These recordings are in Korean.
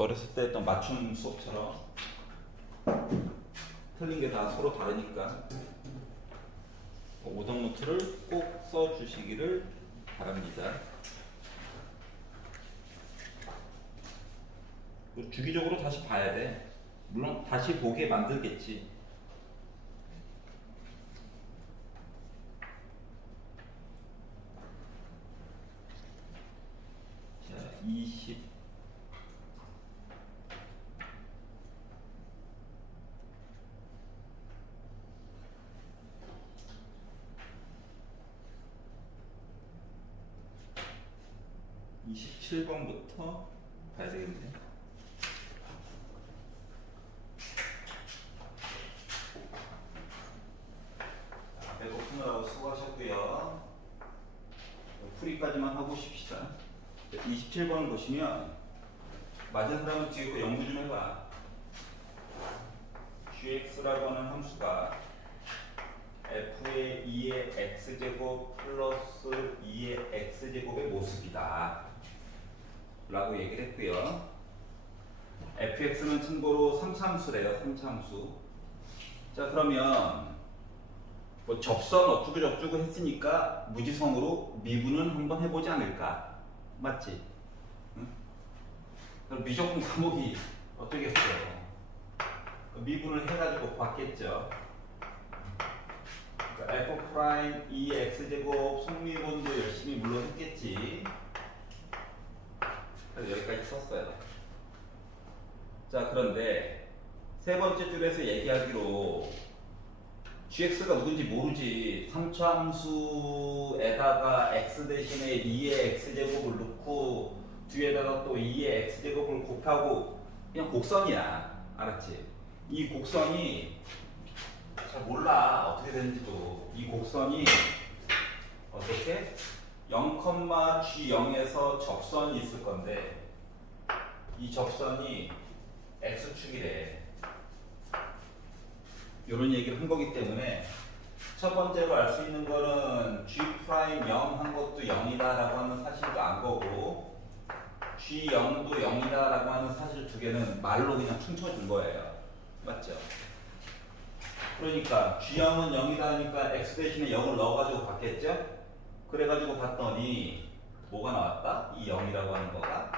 어렸을 때 했던 맞춤 수업처럼 틀린 게 다 서로 다르니까 오답 노트를 꼭 써주시기를 바랍니다. 주기적으로 다시 봐야 돼. 물론 다시 보게 만들겠지. 자, 27번부터 봐야 되겠네. 배고프느라고 수고하셨고요. 풀이까지만 하고 싶시다. 27번을 보시면 맞은 사람은 뒤에 거 연구 좀 해봐. gx라고 하는 함수가 f의 2의 x제곱 플러스 2의 x제곱의 모습이다 라고 얘기를 했고요. fx는 참고로 3차함수래요. 3차함수. 자, 그러면 뭐 접선 어쩌고 했으니까 무지성으로 미분은 한번 해보지 않을까? 맞지? 응? 그럼 미적분 과목이 어떻겠어요? 미분을 해가지고 봤겠죠. 그러니까 f 프라임 2x제곱 속미분도 열심히 물론 했겠지. 그래서 여기까지 썼어요. 자, 그런데 세 번째 줄에서 얘기하기로 gx가 누군지 모르지. 3차 함수에다가 x 대신에 2의 x제곱을 넣고 뒤에다가 또 2의 x제곱을 곱하고 그냥 곡선이야. 알았지? 이 곡선이 잘 몰라. 어떻게 되는지도. 이 곡선이 어떻게? 0,G0에서 접선이 있을 건데 이 접선이 x축이래. 이런 얘기를 한 거기 때문에 첫 번째로 알 수 있는 거는 G' 0 한 것도 0이다 라고 하는 사실도 안 거고 G0도 0이다 라고 하는 사실 두 개는 말로 그냥 퉁쳐준 거예요. 맞죠? 그러니까 G0은 0이다 하니까 X 대신에 0을 넣어가지고 봤겠죠? 그래가지고 봤더니 뭐가 나왔다? 이 0이라고 하는 거가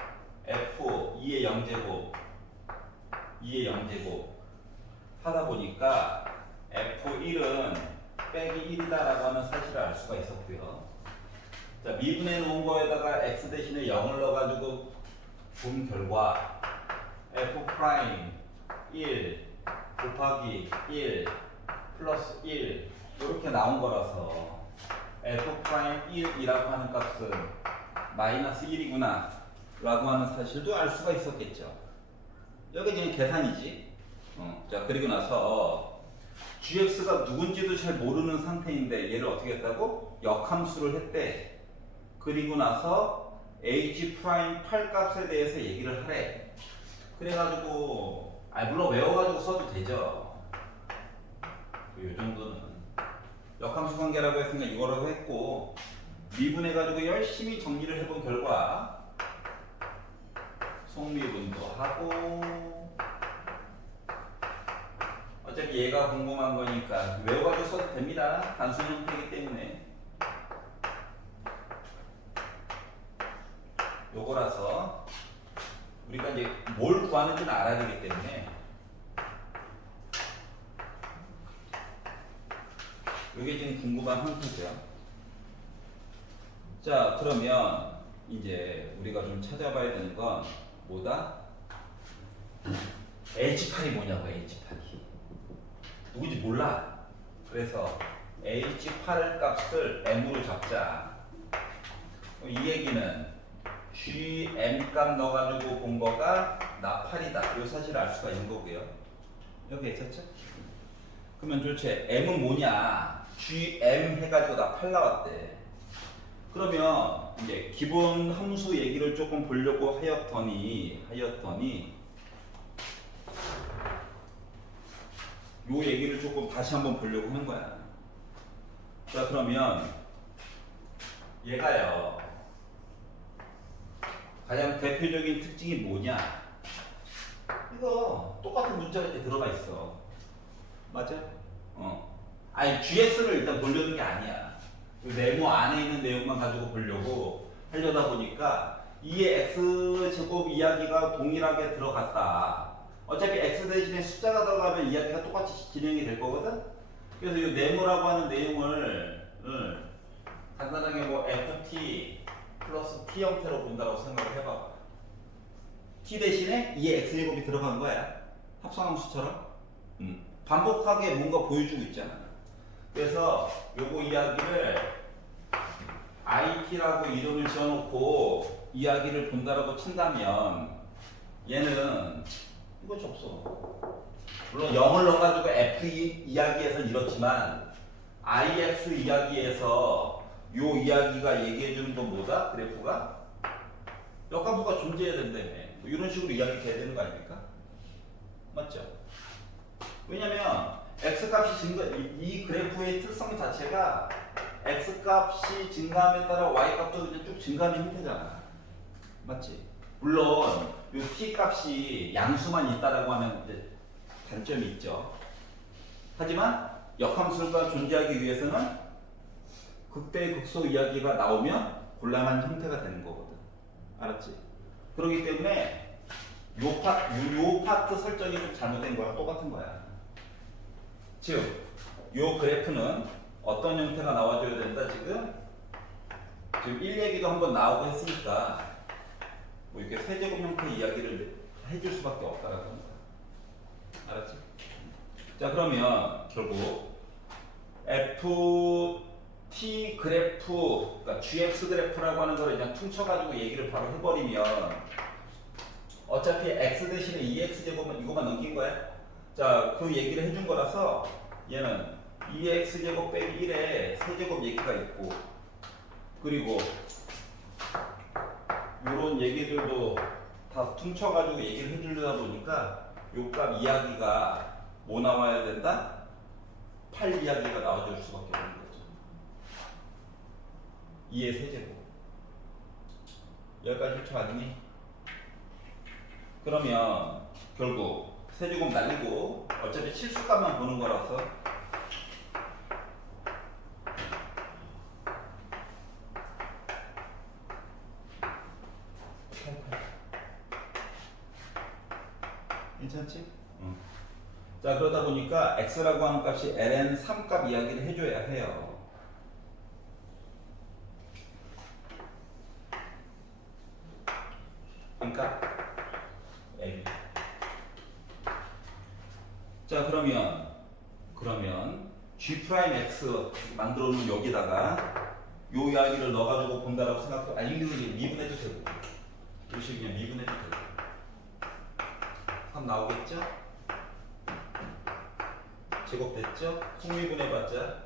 F 2의 0제곱 2의 0제곱 하다 보니까 F1은 빼기 1이다 라고 하는 사실을 알 수가 있었고요. 자, 미분해 놓은 거에다가 X 대신에 0을 넣어가지고 본 결과 F 프라임 1 곱하기 1 플러스 1 이렇게 나온 거라서 F 프라임 1이라고 하는 값은 마이너스 1이구나 라고 하는 사실도 알 수가 있었겠죠. 여기 지금 계산이지. 자, 그리고 나서 gx가 누군지도 잘 모르는 상태인데 얘를 어떻게 했다고? 역함수를 했대. 그리고 나서 h 프라임 8값에 대해서 얘기를 하래. 그래가지고 물론 외워가지고 써도 되죠. 요 정도는 역함수 관계라고 했으니까 이거라고 했고 미분해가지고 열심히 정리를 해본 결과 속미분도 하고 어차피 얘가 궁금한 거니까 외워가지고 써도 됩니다. 단순 형태이기 때문에 요거라서 우리가 이제 뭘 구하는지는 알아야 되기 때문에 이게 지금 궁금한 형태죠. 자, 그러면 이제 우리가 좀 찾아봐야 되는 건 뭐다? H8이 뭐냐고. H8이 누군지 몰라. 그래서 H8 값을 M으로 잡자. 이 얘기는 GM 값 넣어가지고 본 거가 나 8이다. 이 사실을 알 수가 있는 거고요. 여기 있었죠? 그러면 도대체 M은 뭐냐? GM 해가지고 나 8 나왔대. 그러면 이제 기본 함수 얘기를 조금 보려고 하였더니 요 얘기를 조금 다시 한번 보려고 하는 거야. 자, 그러면 얘가요 가장 대표적인 특징이 뭐냐? 그거 똑같은 문자가 이제 들어가 있어. 맞아? 아니 GX를 일단 보려는 게 아니야. 그 네모 안에 있는 내용만 가지고 보려고 하려다 보니까 이의 x제곱 이야기가 동일하게 들어갔다. 어차피 x 대신에 숫자가 들어가면 이야기가 똑같이 진행이 될 거거든. 그래서 이 네모라고 하는 내용을 간단하게 뭐 ft 플러스 t 형태로 본다고 생각을 해봐. t 대신에 2의 x제곱이 들어간 거야. 합성함수처럼. 반복하게 뭔가 보여주고 있잖아. 그래서 요거 이야기를 it라고 이름을 지어놓고 이야기를 본다라고 친다면 얘는 이거 없어. 물론 0을 넣어가지고 f 이야기에서는 이렇지만 ix 이야기에서 요 이야기가 얘기해주는 건 뭐다? 그래프가 역함수가 존재해야 된다며. 뭐 이런 식으로 이야기 돼야 되는 거 아닙니까? 맞죠? 왜냐면 x값이 증가, 이 그래프의 특성 자체가 x값이 증가함에 따라 y값도 그냥 쭉 증가하는 형태잖아. 맞지? 물론 이 t값이 양수만 있다라고 하면 이제 단점이 있죠. 하지만 역함수가 존재하기 위해서는 극대 극소 이야기가 나오면 곤란한 형태가 되는 거거든. 알았지? 그렇기 때문에 요 파트 설정이 좀 잘못된 거랑 똑같은 거야. 즉, 요 그래프는 어떤 형태가 나와줘야 된다, 지금 1 얘기도 한번 나오고 했으니까, 뭐 이렇게 세제곱 형태 이야기를 해줄 수밖에 없다라고 합니다. 알았지? 자, 그러면 결국, FT 그래프, 그러니까 GX 그래프라고 하는 거를 그냥 퉁쳐가지고 얘기를 바로 해버리면, 어차피 X 대신에 2X 제곱은 이거만 넘긴 거야. 자, 그 얘기를 해준 거라서 얘는 2x제곱 빼기 1에 세제곱 얘기가 있고, 그리고 이런 얘기들도 다 퉁쳐가지고 얘기를 해주려다 보니까 요 값 이야기가 뭐 나와야 된다? 8 이야기가 나와줄 수밖에 없는 거죠. 2의 세제곱. 여기까지 훔쳐 아니니? 그러면 결국 세제곱 날리고 어차피 실수값만 보는 거라서 괜찮지? 자, 그러다 보니까 x라고 하는 값이 ln 3값 이야기를 해줘야 해요. 그러니까 l. 자, 그러면 G'X 만들어 놓은 여기다가 요 이야기를 넣어가지고 본다라고 생각해. 아니, 이거 미분해도 되고. 요 식이 그냥 미분해도 되고. 3 나오겠죠? 제곱됐죠? 통미분해봤자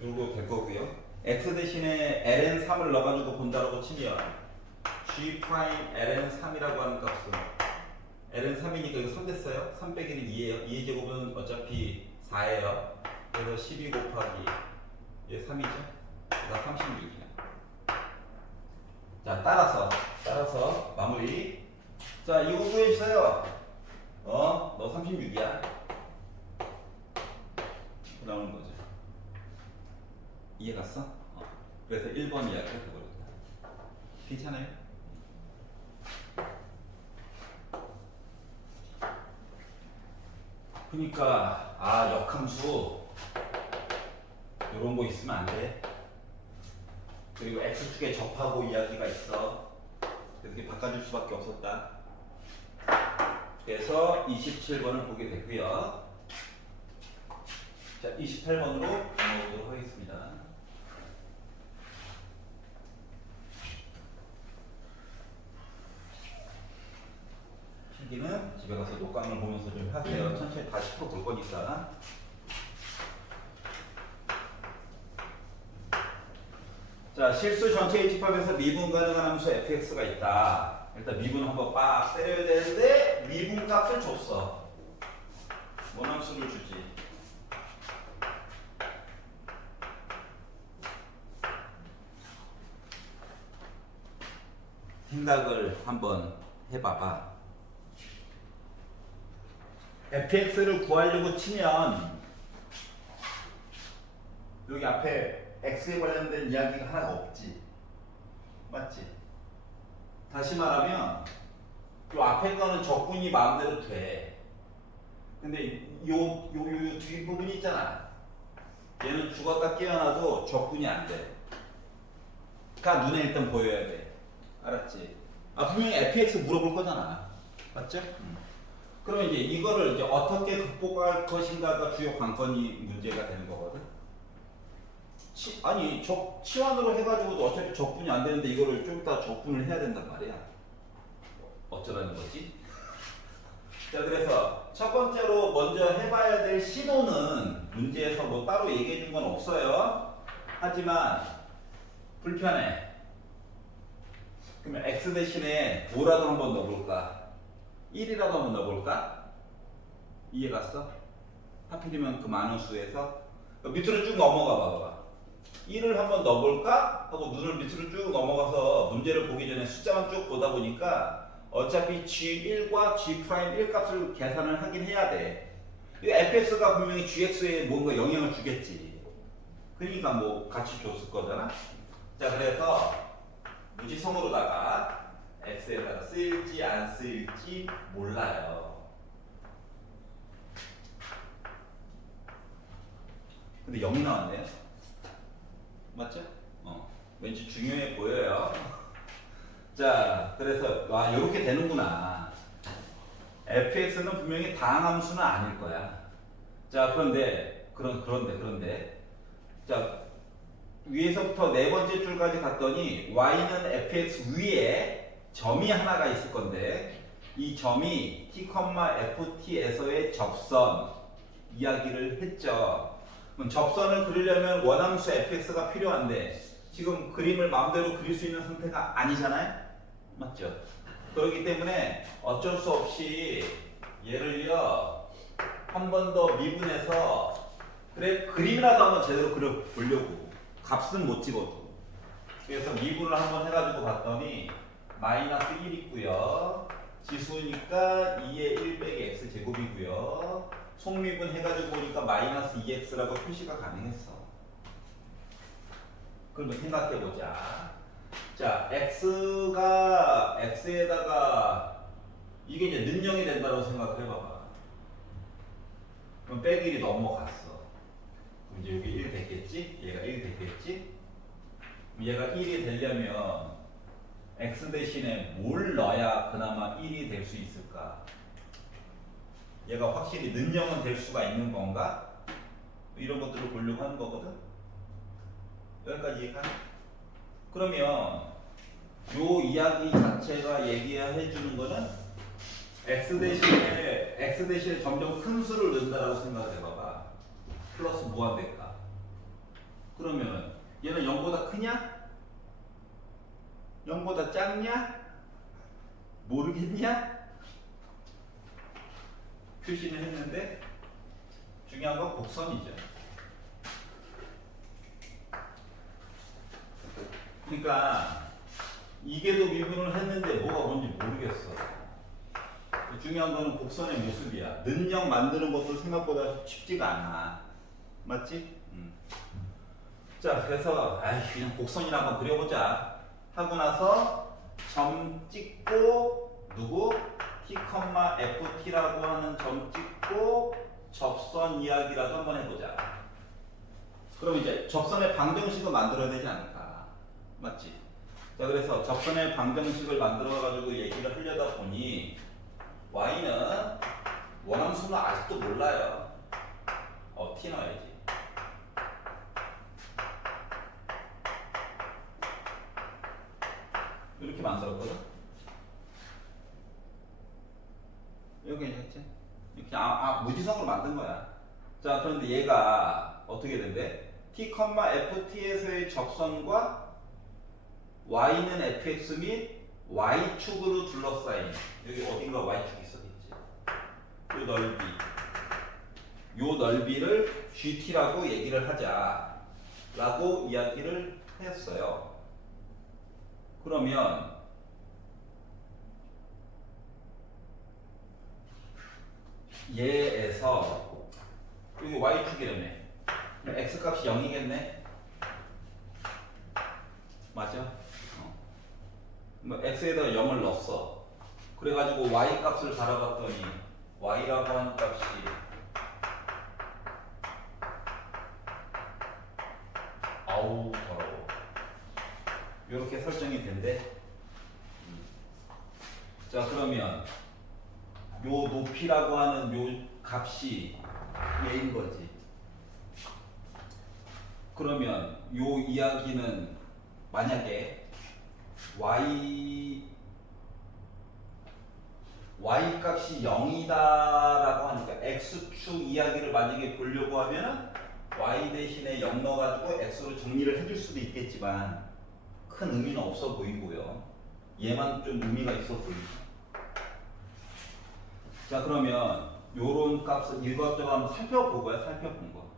요거 될 거고요. X 대신에 ln 3을 넣어가지고 본다라고 치면 G' ln 3이라고 하는 값은 ln 3이니까 이거 3 됐어요. 3 빼기는 2예요. 2의 제곱은 어차피 4예요. 그래서 12 곱하기 얘 3이죠. 그래서 36이야. 자, 따라서 마무리. 자, 이거 구해주세요. 너 36이야. 나오는 거죠. 이해 갔어? 그래서 1번 이야기가 되버렸다. 괜찮아요? 그러니까 역함수 이런 거 있으면 안 돼. 그리고 x축에 접하고 이야기가 있어. 그래서 이렇게 바꿔줄 수밖에 없었다. 그래서 27번을 보게 됐고요. 자, 28번으로 넘어가도록 하겠습니다. 필기는 집에 가서 녹강을 보면서 좀 하세요. 천천히 다시 풀어볼 거니까. 자, 실수 전체의 집합에서 미분 가능한 함수 fx가 있다. 일단 미분 한번 빡 때려야 되는데 미분 값을 줬어. 원함수를 주지. 생각을 한번 해봐봐. fx를 구하려고 치면 여기 앞에 x에 관련된 이야기가 하나가 없지. 맞지? 다시 말하면 요 앞에 거는 적분이 마음대로 돼. 근데 요 뒷부분이 있잖아. 얘는 죽었다 깨어나도 적분이 안 돼. 그러니까 눈에 일단 보여야 돼. 알았지? 분명히 fx 물어볼 거잖아. 맞죠? 그럼 이제 이거를 이제 어떻게 극복할 것인가가 주요 관건이 문제가 되는 거거든. 치환으로 해가지고도 어차피 적분이 안 되는데 이거를 좀 이따 적분을 해야 된단 말이야. 어쩌라는 거지? 자, 그래서 첫 번째로 먼저 해봐야 될 시도는 문제에서 뭐 따로 얘기해 준 건 없어요. 하지만 불편해. 그러면 x 대신에 뭐라도 한번 넣어볼까? 1이라도 한번 넣어볼까? 이해 갔어? 하필이면 그 많은 수에서 밑으로 쭉 넘어가 봐봐. 1을 한번 넣어볼까? 하고 눈을 밑으로 쭉 넘어가서 문제를 보기 전에 숫자만 쭉 보다 보니까 어차피 G1과 G'1 값을 계산을 하긴 해야 돼. 이 fx가 분명히 gx에 뭔가 영향을 주겠지. 그러니까 뭐 같이 줬을 거잖아. 자, 그래서 무지성으로다가 x에다가 쓸지 안 쓸지 몰라요. 근데 0이 나왔네요. 맞죠? 왠지 중요해 보여요. 자, 그래서 이렇게 되는구나. fx는 분명히 다항함수는 아닐 거야. 자, 그런데 자, 위에서부터 네 번째 줄까지 갔더니 y는 fx 위에 점이 하나가 있을 건데 이 점이 t, ft에서의 접선 이야기를 했죠. 그럼 접선을 그리려면 원함수 fx가 필요한데 지금 그림을 마음대로 그릴 수 있는 상태가 아니잖아요. 맞죠? 그렇기 때문에 어쩔 수 없이 얘를요 한 번 더 미분해서 그래 그림이라도 한번 제대로 그려보려고. 값은 못 찍어도. 그래서 미분을 한번 해가지고 봤더니 마이너스 1 있고요. 지수니까 2의 1 빼기 x 제곱이고요. 속미분 해가지고 보니까 마이너스 2x라고 표시가 가능했어. 그러면 생각해보자. 자, x에다가 이게 이제 능령이 된다고 생각해봐봐. 그럼 빼기 1이 넘어갔어. 그럼 이제 여기 1 됐겠지? 얘가 1 됐겠지? 얘가 1이 되려면 x 대신에 뭘 넣어야 그나마 1이 될 수 있을까? 얘가 확실히 능령은 될 수가 있는 건가? 이런 것들을 보려고 하는 거거든? 여기까지 이해가? 그러면 요 이야기 자체가 얘기해 주는 거는 x 대신에 점점 큰 수를 넣는다라고 생각해 봐봐. 플러스 무한대가. 그러면 얘는 0보다 크냐? 0보다 작냐? 모르겠냐? 표시는 했는데 중요한 건 곡선이죠. 그러니까 이게도 미분을 했는데 뭐가 뭔지 모르겠어. 중요한 거는 곡선의 모습이야. 능력 만드는 것도 생각보다 쉽지가 않아. 맞지? 자, 그래서 그냥 곡선이나 한번 그려보자 하고 나서 점 찍고 누구? t, ft라고 하는 점 찍고 접선 이야기라도 한번 해보자. 그럼 이제 접선의 방정식을 만들어야 되지 않을까? 맞지? 자, 그래서 접선의 방정식을 만들어가지고 얘기를 하려다 보니 y는 원함수는 아직도 몰라요. t 넣어야지. 이렇게 만들었거든? 여기 괜찮지? 이렇게 무지성으로 만든 거야. 자, 그런데 얘가 어떻게 된대? t, ft에서의 접선과 y는 fx 및 y축으로 둘러싸인, 여기 어딘가 y축이 있었겠지. 요 넓이. 요 넓이를 gt라고 얘기를 하자 라고 이야기를 했어요. 그러면 얘에서 여기 y축이라며. x 값이 0이겠네. 맞아? 뭐 x에다가 0을 넣었어. 그래가지고 y 값을 달아봤더니 y라고 하는 값이 아우 더러워. 이렇게 설정이 된대. 자 그러면 요 높이라고 하는 요 값이 얘인 거지. 그러면 요 이야기는 만약에 y 값이 0이다라고 하니까 x축 이야기를 만약에 보려고 하면은 y 대신에 0 넣어가지고 x로 정리를 해줄 수도 있겠지만 큰 의미는 없어 보이고요. 얘만 좀 의미가 있어 보이죠. 자 그러면 요런 값을 이것저것 한번 살펴보고요. 살펴본 거.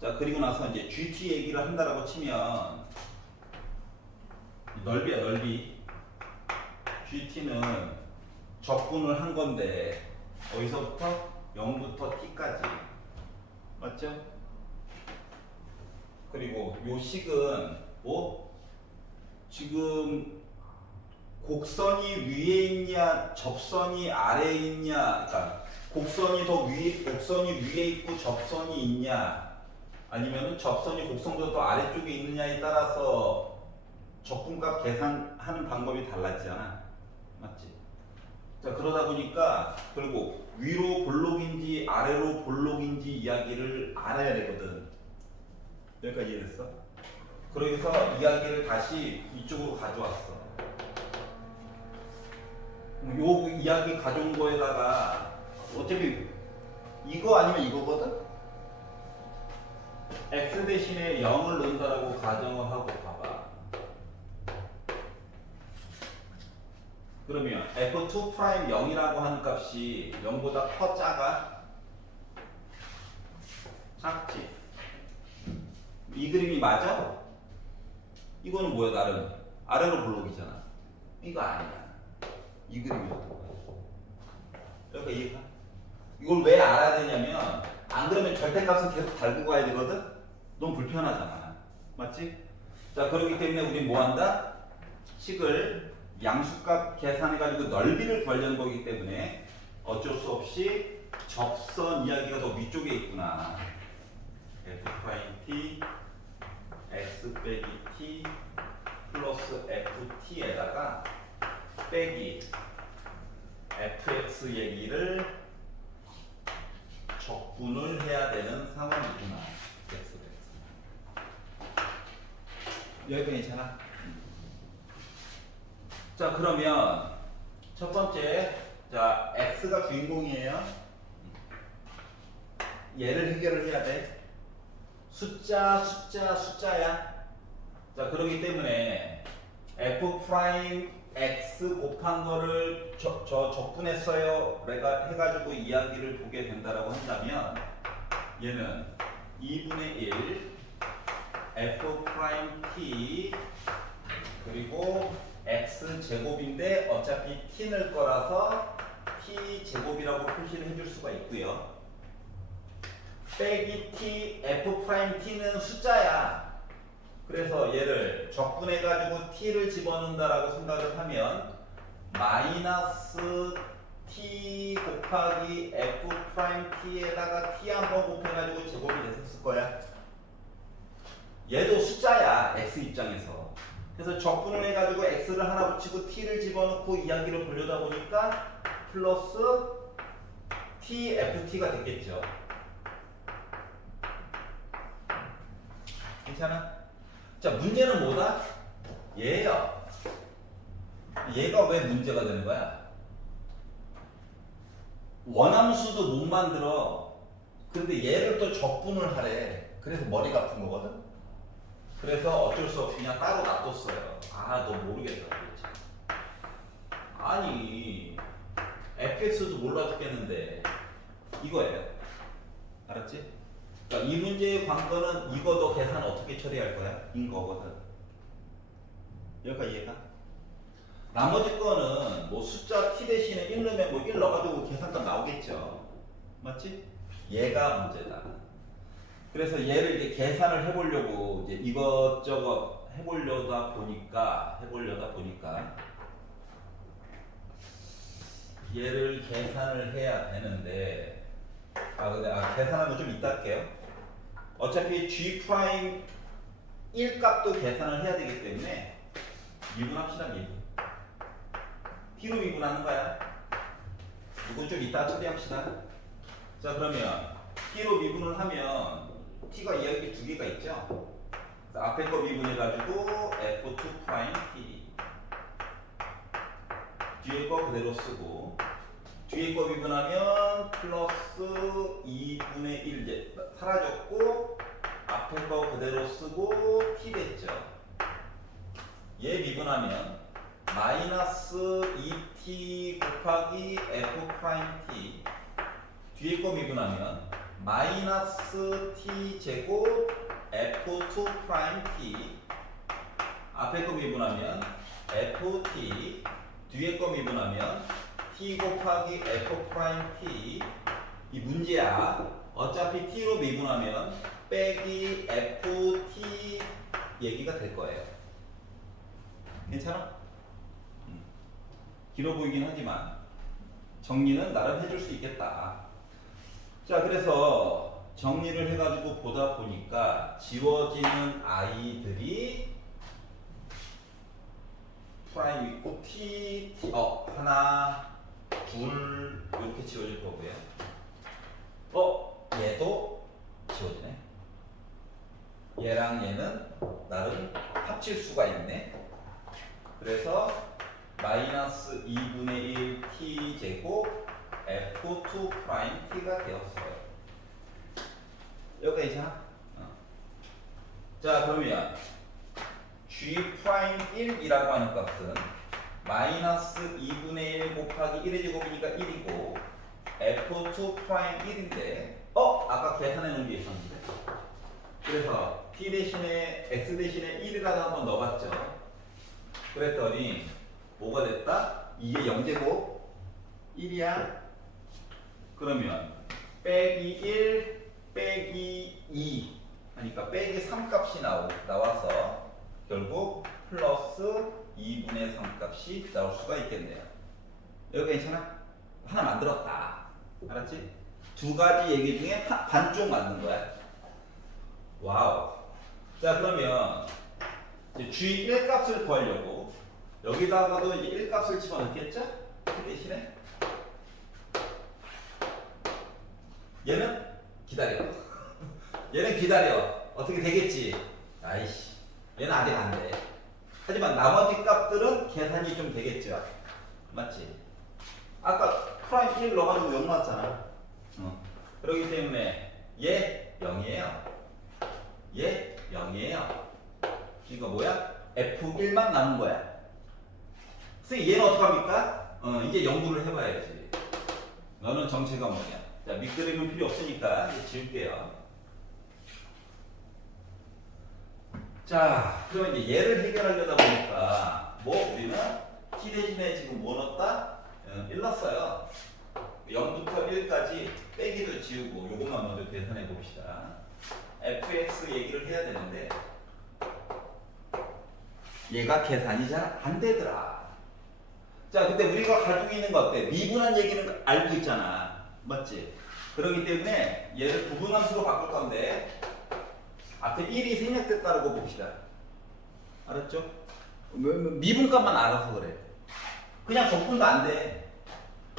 자 그리고 나서 이제 GT 얘기를 한다라고 치면 넓이야 넓이. GT는 적분을 한 건데 어디서부터? 0부터 t까지. 맞죠? 그리고 요 식은 뭐? 지금 곡선이 위에 있냐 접선이 아래에 있냐, 그러니까 곡선이 더 위에, 곡선이 위에 있고 접선이 있냐 아니면 접선이 곡선보다 더 아래쪽에 있느냐에 따라서 적분값 계산하는 방법이 달라지잖아. 맞지? 자 그러다 보니까 그리고 위로 볼록인지 아래로 볼록인지 이야기를 알아야 되거든. 여기까지 이해됐어? 그래서 이야기를 다시 이쪽으로 가져왔어. 요 이야기 가져온 거에다가 어차피 이거 아니면 이거거든? x 대신에 0을 넣는다라고 가정을 하고 봐봐. 그러면 f2' 0이라고 하는 값이 0보다 커 작아? 작지? 이 그림이 맞아? 이거는 뭐야 나름 아래로 볼록이잖아. 이거 아니야. 이 그림이라고. 여기가 이해가? 이걸 왜 알아야 되냐면 안 그러면 절대값은 계속 달고 가야 되거든? 너무 불편하잖아. 맞지? 자 그렇기 때문에 우리 뭐 한다? 식을 양수값 계산해가지고 넓이를 구하려는 거기 때문에 어쩔 수 없이 접선 이야기가 더 위쪽에 있구나. f't x 빼기 t 플러스 ft에다가 빼기 fx 얘기를 적분을 해야 되는 상황이구나. 여기까지 괜찮아? 자 그러면 첫 번째, 자 x가 주인공이에요. 얘를 해결을 해야 돼. 숫자야. 자 그렇기 때문에 f' x 곱한 거를 저 적분했어요 내가 해가지고 이야기를 보게 된다라고 한다면 얘는 2분의 1 f't 그리고 x 제곱인데 어차피 t 늘 거라서 t 제곱이라고 표시를 해줄 수가 있고요. 빼기 t f't는 숫자야. 그래서 얘를 적분해가지고 t를 집어넣는다라고 생각을 하면 마이너스 t 곱하기 f't에다가 t 한번 곱해가지고 제곱이 됐을 거야. 얘도 숫자야 x 입장에서. 그래서 적분을 해가지고 x를 하나 붙이고 t를 집어넣고 이야기를 보려다 보니까 플러스 t ft가 됐겠죠. 괜찮아? 자 문제는 뭐다? 얘야. 얘가 왜 문제가 되는 거야? 원함수도 못 만들어. 근데 얘를 또 적분을 하래. 그래서 머리가 아픈 거거든? 그래서 어쩔 수 없이 그냥 따로 놔뒀어요. 아, 너 모르겠다. 그렇지. 아니, fx도 몰라 죽겠는데 이거예요. 알았지? 그러니까 이 문제의 관건은 이거 너 계산 어떻게 처리할 거야? 인 거거든. 여기까지 이해가? 나머지 거는 뭐 숫자 t 대신에 1 넣으면 뭐 1 넣어가지고 계산값 나오겠죠. 맞지? 얘가 문제다. 그래서 얘를 이제 계산을 해보려고 이제 이것저것 해보려다 보니까 얘를 계산을 해야 되는데 근데 계산하는 거 좀 이따 할게요. 어차피 G 프라임 1 값도 계산을 해야 되기 때문에 미분합시다. 미분. T로 미분하는 거야. 이건 좀 이따 처리합시다. 자, 그러면 T로 미분을 하면 T가 여기 두 개가 있죠. 앞에 거 미분해가지고 F2 프라임 T, 뒤에 거 그대로 쓰고, 뒤에 거 미분하면 플러스 2분의 1 이제 사라졌고, 앞에 거 그대로 쓰고 T 됐죠. 얘 미분하면 마이너스 2T 곱하기 F 프라임 T, 뒤에 거 미분하면 마이너스 T 제곱 F2 프라임 T, 앞에 거 미분하면 FT, 뒤에 거 미분하면 T 곱하기 F 프라임 T. 이 문제야. 어차피 T로 미분하면 빼기 FT 얘기가 될 거예요. 괜찮아? 길어 보이긴 하지만 정리는 나름 해줄 수 있겠다. 자, 그래서 정리를 해가지고 보다 보니까 지워지는 아이들이 프라임 있고 T, 하나, 둘 이렇게 지워질 거고요. 얘도 지워지네. 얘랑 얘는 나름 합칠 수가 있네. 그래서 마이너스 2분의 1 T 제곱 F2 프라임 T가 되었어요. 여기까지 괜찮아? 자, 그러면 G 프라임 1이라고 하는 값은 마이너스 2분의 1 곱하기 1의 제곱이니까 1이고 F2 프라임 1인데 아까 계산해 놓은 게 있었는데 그래서 T 대신에 X 대신에 1이라고 한번 넣어봤죠. 그랬더니 뭐가 됐다? 이게 0제곱 1이야. 그러면 빼기 1 빼기 2 하니까 빼기 3 값이 나와서 결국 플러스 2분의 3 값이 나올 수가 있겠네요. 여기 괜찮아? 하나 만들었다. 알았지? 두 가지 얘기 중에 반쪽 만든 거야. 와우. 자, 그러면 이제 G1 값을 구하려고 여기다가도 이제 1 값을 집어넣겠죠? 그 대신에 얘는 기다려. 얘는 기다려. 어떻게 되겠지? 아이씨. 얘는 아직 안 돼. 하지만 나머지 값들은 계산이 좀 되겠죠? 맞지? 아까 프라임 1 넣어가지고 0 나왔잖아. 그렇기 때문에 얘 0이에요. 얘 0이에요. 이거 뭐야? F1만 남은 거야. 선생님 얘는 어떡합니까? 이제 연구를 해봐야지. 너는 정체가 뭐냐? 자, 밑그림은 필요 없으니까 이제 지울게요. 자, 그럼 이제 얘를 해결하려다 보니까 우리는 T 대신에 지금 뭐 넣었다? 1 넣었어요. 0부터 1까지 빼기도 지우고 요것만 먼저 계산해 봅시다. fx 얘기를 해야 되는데 얘가 계산이 잘 안 되더라. 자, 근데 우리가 가지고 있는 거 어때? 미분한 얘기는 알고 있잖아. 맞지? 그렇기 때문에 얘를 부분함수로 바꿀 건데 앞에 1이 생략됐다고 봅시다. 알았죠? 미분값만 알아서 그래. 그냥 적분도 안 돼.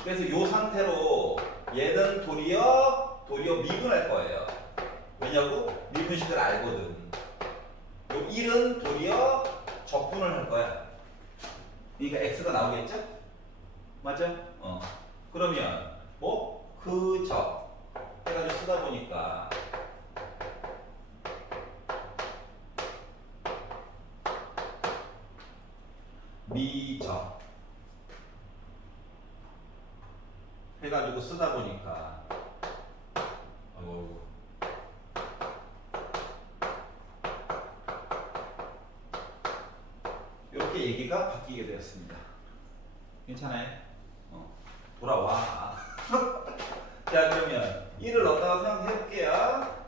그래서 이 상태로 얘는 도리어 미분할 거예요. 왜냐고? 미분식을 알거든. 요 1은 도리어 적분을 할 거야. 그러니까 x가 나오겠죠? 맞죠? 그러면 그저 해가지고 쓰다 보니까 미적 해가지고 쓰다 보니까 이렇게 얘기가 바뀌게 되었습니다. 괜찮아요? 돌아와. 자, 그러면 1을 넣었다고 생각해 볼게요.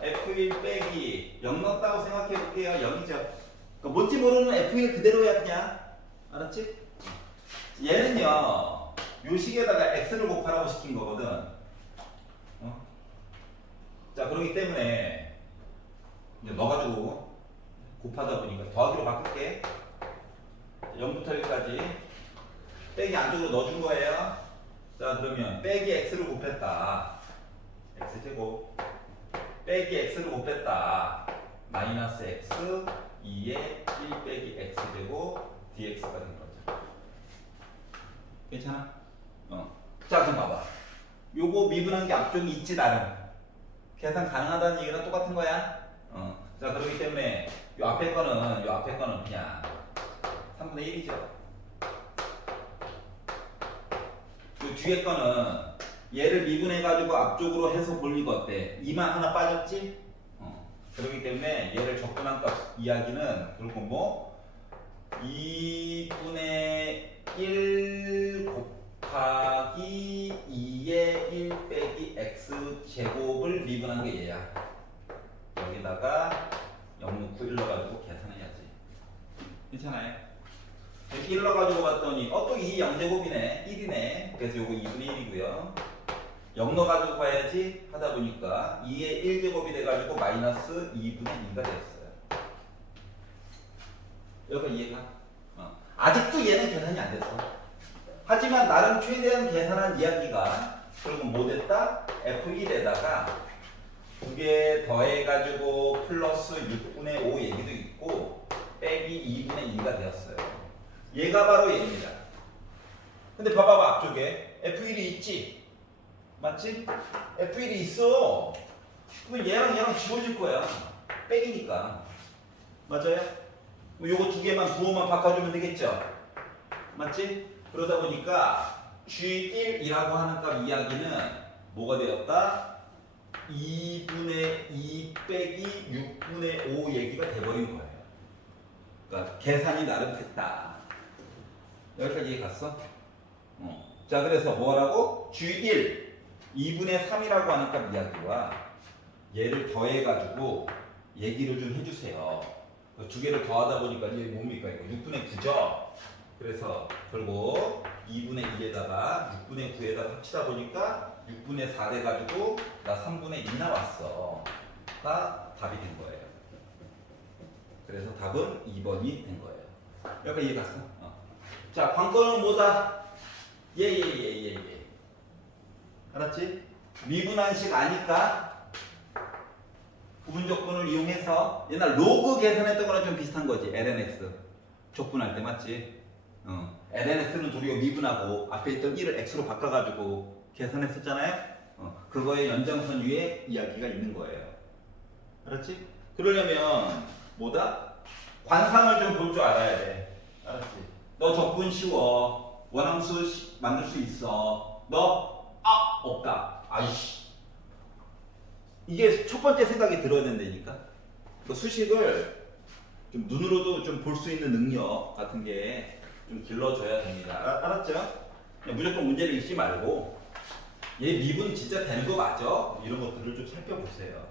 F1 빼기 0 넣었다고 생각해 볼게요. 0이죠. 그러니까 뭔지 모르는 F1 그대로야 그냥. 알았지? 얘는요. 요 식에다가 x를 곱하라고 시킨 거거든. 어? 자, 그렇기 때문에 이제 넣어가지고 곱하다 보니까 더하기로 바꿀게. 0부터 1까지 빼기 안쪽으로 넣어준 거예요. 자, 그러면 빼기 x를 곱했다. x제곱 빼기 x를 곱했다. 마이너스 x 2에 1 빼기 x제곱 dx가 된 거죠. 괜찮아? 자, 그럼 봐봐. 요거 미분한 게 앞쪽이 있지 나름. 계산 가능하다는 얘기랑 똑같은 거야. 자, 그렇기 때문에 요 앞에 거는 그냥 3분의 1이죠. 요 뒤에 거는 얘를 미분해가지고 앞쪽으로 해서 볼리가 어때? 2만 하나 빠졌지? 그렇기 때문에 얘를 적분한 값 이야기는 그리고 뭐 2분의 1 곱하기 2의 1 빼기 x 제곱을 미분한 게 얘야. 여기다가 0 넣고 1 넣어가지고 계산해야지. 괜찮아요? 1 넣어가지고 봤더니 또 2 0제곱이네. 1이네. 그래서 요거 2분의 1이고요. 0 넣어가지고 봐야지 하다 보니까 2의 1제곱이 돼가지고 마이너스 2분의 2가 되었어요. 여기가 이해가? 아직도 얘는 계산이 안 됐어. 하지만 나름 최대한 계산한 이야기가 그리고 뭐 됐다? F1에다가 두 개 더해가지고 플러스 6분의 5 얘기도 있고 빼기 2분의 2가 되었어요. 얘가 바로 얘입니다. 근데 봐봐봐 앞쪽에 F1이 있지? 맞지? F1이 있어. 그럼 얘랑 지워질 거야. 빼기니까. 맞아요? 요거 두 개만 부호만 바꿔주면 되겠죠? 맞지? 그러다 보니까 G1이라고 하는 값 이야기는 뭐가 되었다? 2분의 2 빼기 6분의 5 얘기가 돼버린 거예요. 그러니까 계산이 나름 됐다. 여기까지 이해 갔어? 자, 그래서 뭐라고? G1 2분의 3이라고 하는 값 이야기와 얘를 더해가지고 얘기를 좀 해주세요. 두 개를 더하다 보니까 이게 뭡니까? 이거 6분의 9죠? 그래서 결국 2분의 2에다가 6분의 9에다가 합치다 보니까 6분의 4 돼가지고 나 3분의 2 나왔어. 가 답이 된 거예요. 그래서 답은 2번이 된 거예요. 여기까지 이해 갔어? 자, 관건은 뭐다? 예. 알았지? 미분한식 아니까 부분 적분을 이용해서 옛날 로그 계산했던 거랑 좀 비슷한 거지. lnx 적분할 때 맞지? lnx는 도리어 미분하고 앞에 있던 1을 x로 바꿔가지고 계산했었잖아요. 그거의 연장선 위에 이야기가 있는 거예요. 알았지? 그러려면 뭐다? 관상을 좀 볼 줄 알아야 돼. 알았지? 너 적분 쉬워. 원함수 만들 수 있어. 너 없다. 아이씨. 이게 첫 번째 생각이 들어야 된다니까. 그 수식을 좀 눈으로도 좀 볼 수 있는 능력 같은 게 좀 길러줘야 됩니다. 알았죠? 그냥 무조건 문제를 읽지 말고 얘 미분 진짜 되는 거 맞죠? 이런 것들을 좀 살펴보세요.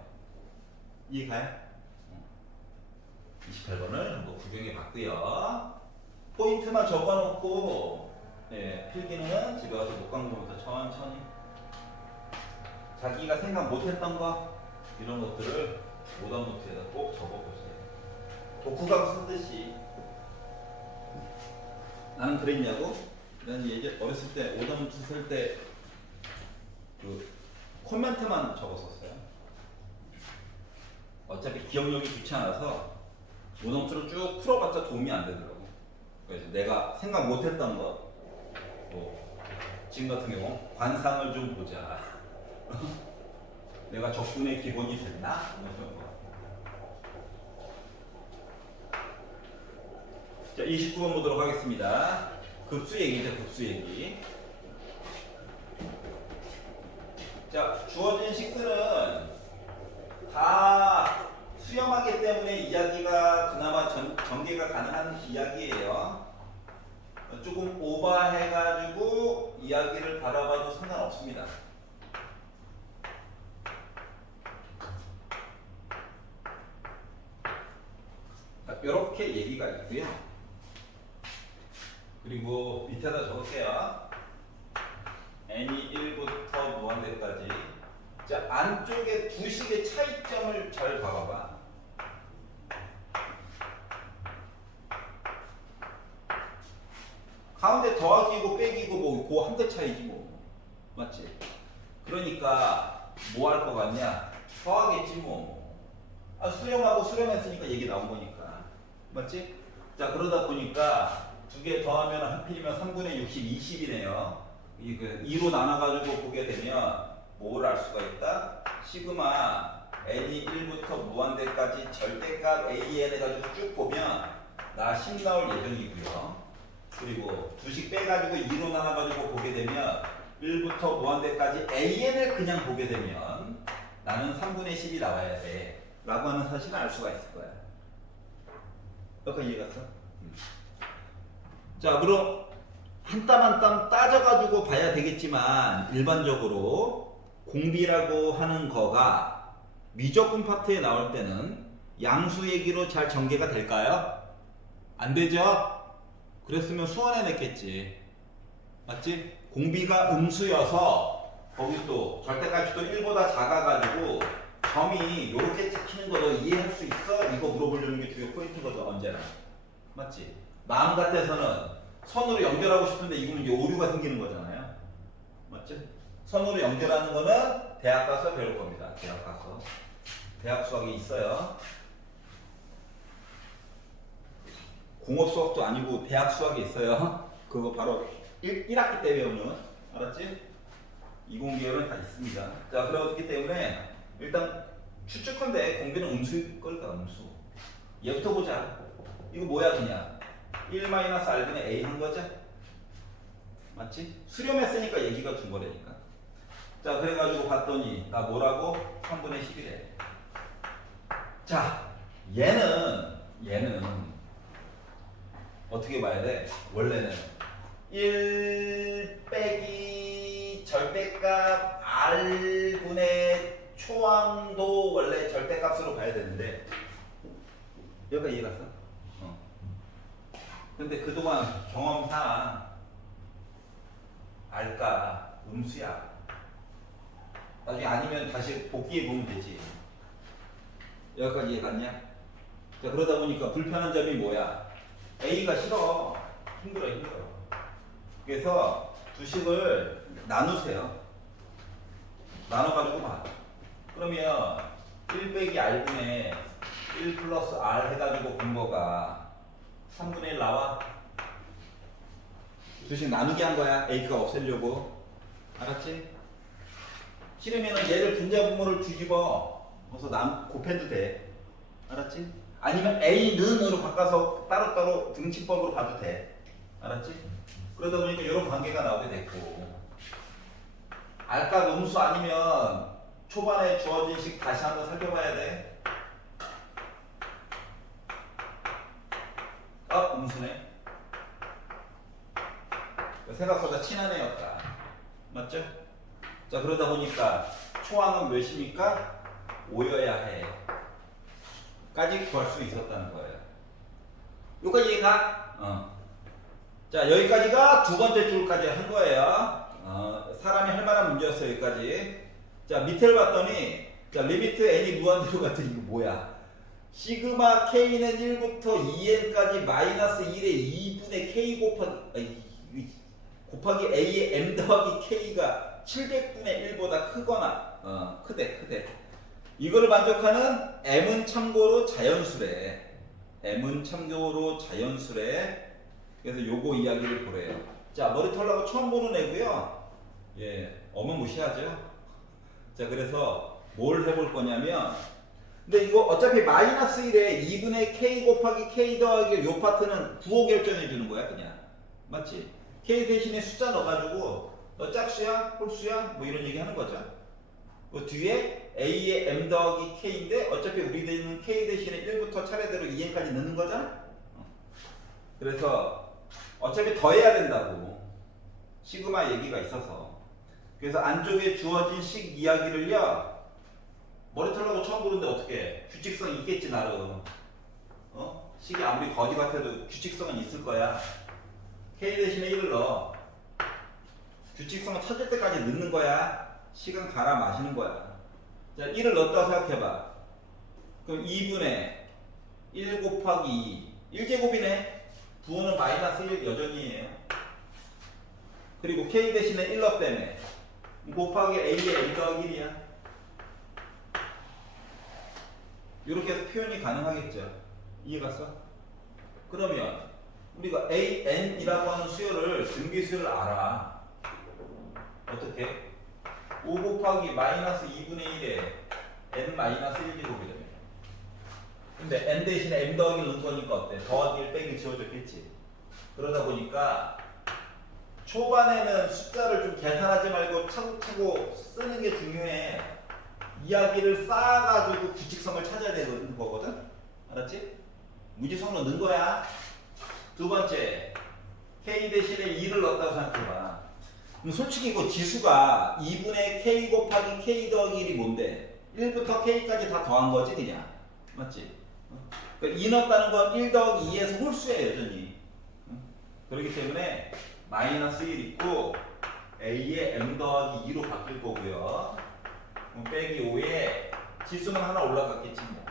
이해가요? 28번을 한번 구경해 봤고요. 포인트만 적어놓고 필기는 집에 와서 목강부부터 천천히 자기가 생각 못했던 거 이런 것들을 오답노트에다 꼭 적어보세요. 독후감 쓰듯이. 나는 그랬냐고? 난 예전 어렸을 때 오답노트 쓸 때 그 코멘트만 적었었어요. 어차피 기억력이 좋지 않아서 오답노트를 쭉 풀어봤자 도움이 안 되더라고. 그래서 내가 생각 못했던 거, 지금 같은 경우 관상을 좀 보자. 내가 적분의 기본이 됐나? 자, 29번 보도록 하겠습니다. 급수 얘기죠, 급수 얘기. 자, 주어진 식들은 다 수렴하기 때문에 이야기가 그나마 전개가 가능한 이야기예요. 조금 오버해가지고 이야기를 바라봐도 상관없습니다. 이렇게 얘기가 있고요. 그리고 밑에다 적을게요. n이 1부터 무한대까지. 자, 안쪽에 두 식의 차이점을 잘 봐봐봐. 가운데 더하기고 빼기고 뭐 그 한 끗 차이지 뭐. 맞지? 그러니까 뭐 할 것 같냐? 더하겠지 뭐. 아, 수렴하고 수렴했으니까 얘기 나온 거니까. 맞지? 자, 그러다 보니까 두 개 더하면 하필이면 3분의 60, 20이네요. 이거 2로 나눠가지고 보게 되면 뭘 알 수가 있다? 시그마 n이 1부터 무한대까지 절대값 an 해가지고 쭉 보면 나 10 나올 예정이고요. 그리고 두식 빼가지고 2로 나눠가지고 보게 되면 1부터 무한대까지 an을 그냥 보게 되면 나는 3분의 10이 나와야 돼 라고 하는 사실을 알 수가 있을 거야. 여기까지 이해갔어? 자, 그럼 한 땀 한 땀 따져가지고 봐야 되겠지만 일반적으로 공비라고 하는 거가 미적분 파트에 나올 때는 양수 얘기로 잘 전개가 될까요? 안 되죠? 그랬으면 수원에 냈겠지. 맞지? 공비가 음수여서 거기 또 절대값이 또 1보다 작아가지고 점이 이렇게 찍히는 거 너 이해할 수 있어? 이거 물어보려는 게 주요 포인트인 거죠, 언제나. 맞지? 마음 같아서는 선으로 연결하고 싶은데 이거는 이제 오류가 생기는 거잖아요. 맞죠? 선으로 연결하는 거는 대학 가서 배울 겁니다. 대학 가서. 대학 수학이 있어요. 공업 수학도 아니고 대학 수학이 있어요. 그거 바로 1학기 때 배우는. 알았지? 이공계열은 다 있습니다. 자, 그렇기 때문에 일단 추측컨대 공비는 음수일 걸까, 음수. 얘부터 보자. 이거 뭐야, 그냥. 1-r분의 a 한 거죠? 맞지? 수렴했으니까 얘기가 준 거라니까. 자, 그래가지고 봤더니 나 뭐라고? 3분의 10이래. 자, 얘는 어떻게 봐야 돼? 원래는 1 빼기 절대값 r분의 초항도 원래 절대값으로 봐야 되는데 여기가 이해갔어? 근데 그동안 경험상 알까? 음수야. 나중에 아니면 다시 복귀해 보면 되지. 여기까지 이해갔냐? 자, 그러다 보니까 불편한 점이 뭐야? A가 싫어. 힘들어. 그래서 두 식을 나누세요. 나눠가지고 봐. 그러면 1 빼기 r분의 1 플러스 r 해가지고 본 거가 3분의 1 나와. 두식 나누게 한 거야. A가 없애려고. 알았지? 싫으면 얘를 분자분모를 뒤집어. 그래서 곱해도 돼. 알았지? 아니면 A는으로 바꿔서 따로따로 등치법으로 봐도 돼. 알았지? 그러다 보니까 이런 관계가 나오게 됐고. 알까 음수 아니면 초반에 주어진 식 다시 한번 살펴봐야 돼. 음수네. 생각보다 친한 애였다. 맞죠? 자, 그러다 보니까 초항은 몇입니까? 5여야 해. 까지 구할 수 있었다는 거예요. 여기까지 이해가? 자, 여기까지가 두 번째 줄까지 한 거예요. 사람이 할 만한 문제였어요, 여기까지. 자, 밑에를 봤더니, 자, 리미트 n이 무한대로 갔더니 이거 뭐야? 시그마 k는 1부터 2n까지 마이너스 1의 2분의 k 곱하기 a의 m 더하기 k가 700분의 1보다 크거나 크대. 이거를 만족하는 m은 참고로 자연수래. 그래서 요거 이야기를 보래요. 자, 머리 털라고 처음 보는 애고요. 예, 어머 무시하죠. 자, 그래서 뭘 해볼 거냐면, 근데 이거 어차피 마이너스 1에 2분의 k 곱하기 k 더하기 요 파트는 부호 결정해 주는 거야, 그냥. 맞지? k 대신에 숫자 넣어가지고 너 짝수야? 홀수야? 뭐 이런 얘기 하는 거죠. 그 뒤에 a의 m 더하기 k인데 어차피 우리는 k 대신에 1부터 차례대로 2n까지 넣는 거잖아. 그래서 어차피 더해야 된다고. 시그마 얘기가 있어서. 그래서 안쪽에 주어진 식 이야기를요. 머리 털라고 처음 보는데 어떻게 규칙성 있겠지 나름. 식이 아무리 거지 같아도 규칙성은 있을 거야. K 대신에 1을 넣어. 규칙성을 찾을 때까지 넣는 거야. 시간 갈아 마시는 거야. 자, 1을 넣었다고 생각해봐. 그럼 2분의 1 곱하기 2. 1제곱이네. 부호는 마이너스 1 여전히에요. 그리고 K 대신에 1 넣었다며. 곱하기 A의 M 더하기 1이야. 이렇게 해서 표현이 가능하겠죠. 이해갔어? 그러면 우리가 AN이라고 하는 수열을 등비수열을 알아. 어떻게? 5 곱하기 마이너스 2분의 1에 n 마이너스 1제곱이라며. 근데 n 대신에 m 더하기 넣은 거니까 어때? 더하기 1 빼기 지워졌겠지. 그러다 보니까 초반에는 숫자를 좀 계산하지 말고 차곡차곡 쓰는 게 중요해. 이야기를 쌓아가지고 규칙성을 찾아야 되는 거거든? 알았지? 무지성으로 넣은 거야. 두 번째, k 대신에 2를 넣었다고 생각해봐. 그럼 솔직히 이거 지수가 2분의 k 곱하기 k 더하기 1이 뭔데? 1부터 k까지 다 더한 거지 그냥. 맞지? 그러니까 2 넣었다는 건 1 더하기 2에서 홀수예요 여전히. 그렇기 때문에 마이너스 1 있고 a의 m 더하기 2로 바뀔 거고요. 빼기 5에 지수는 하나 올라갔겠지 뭐.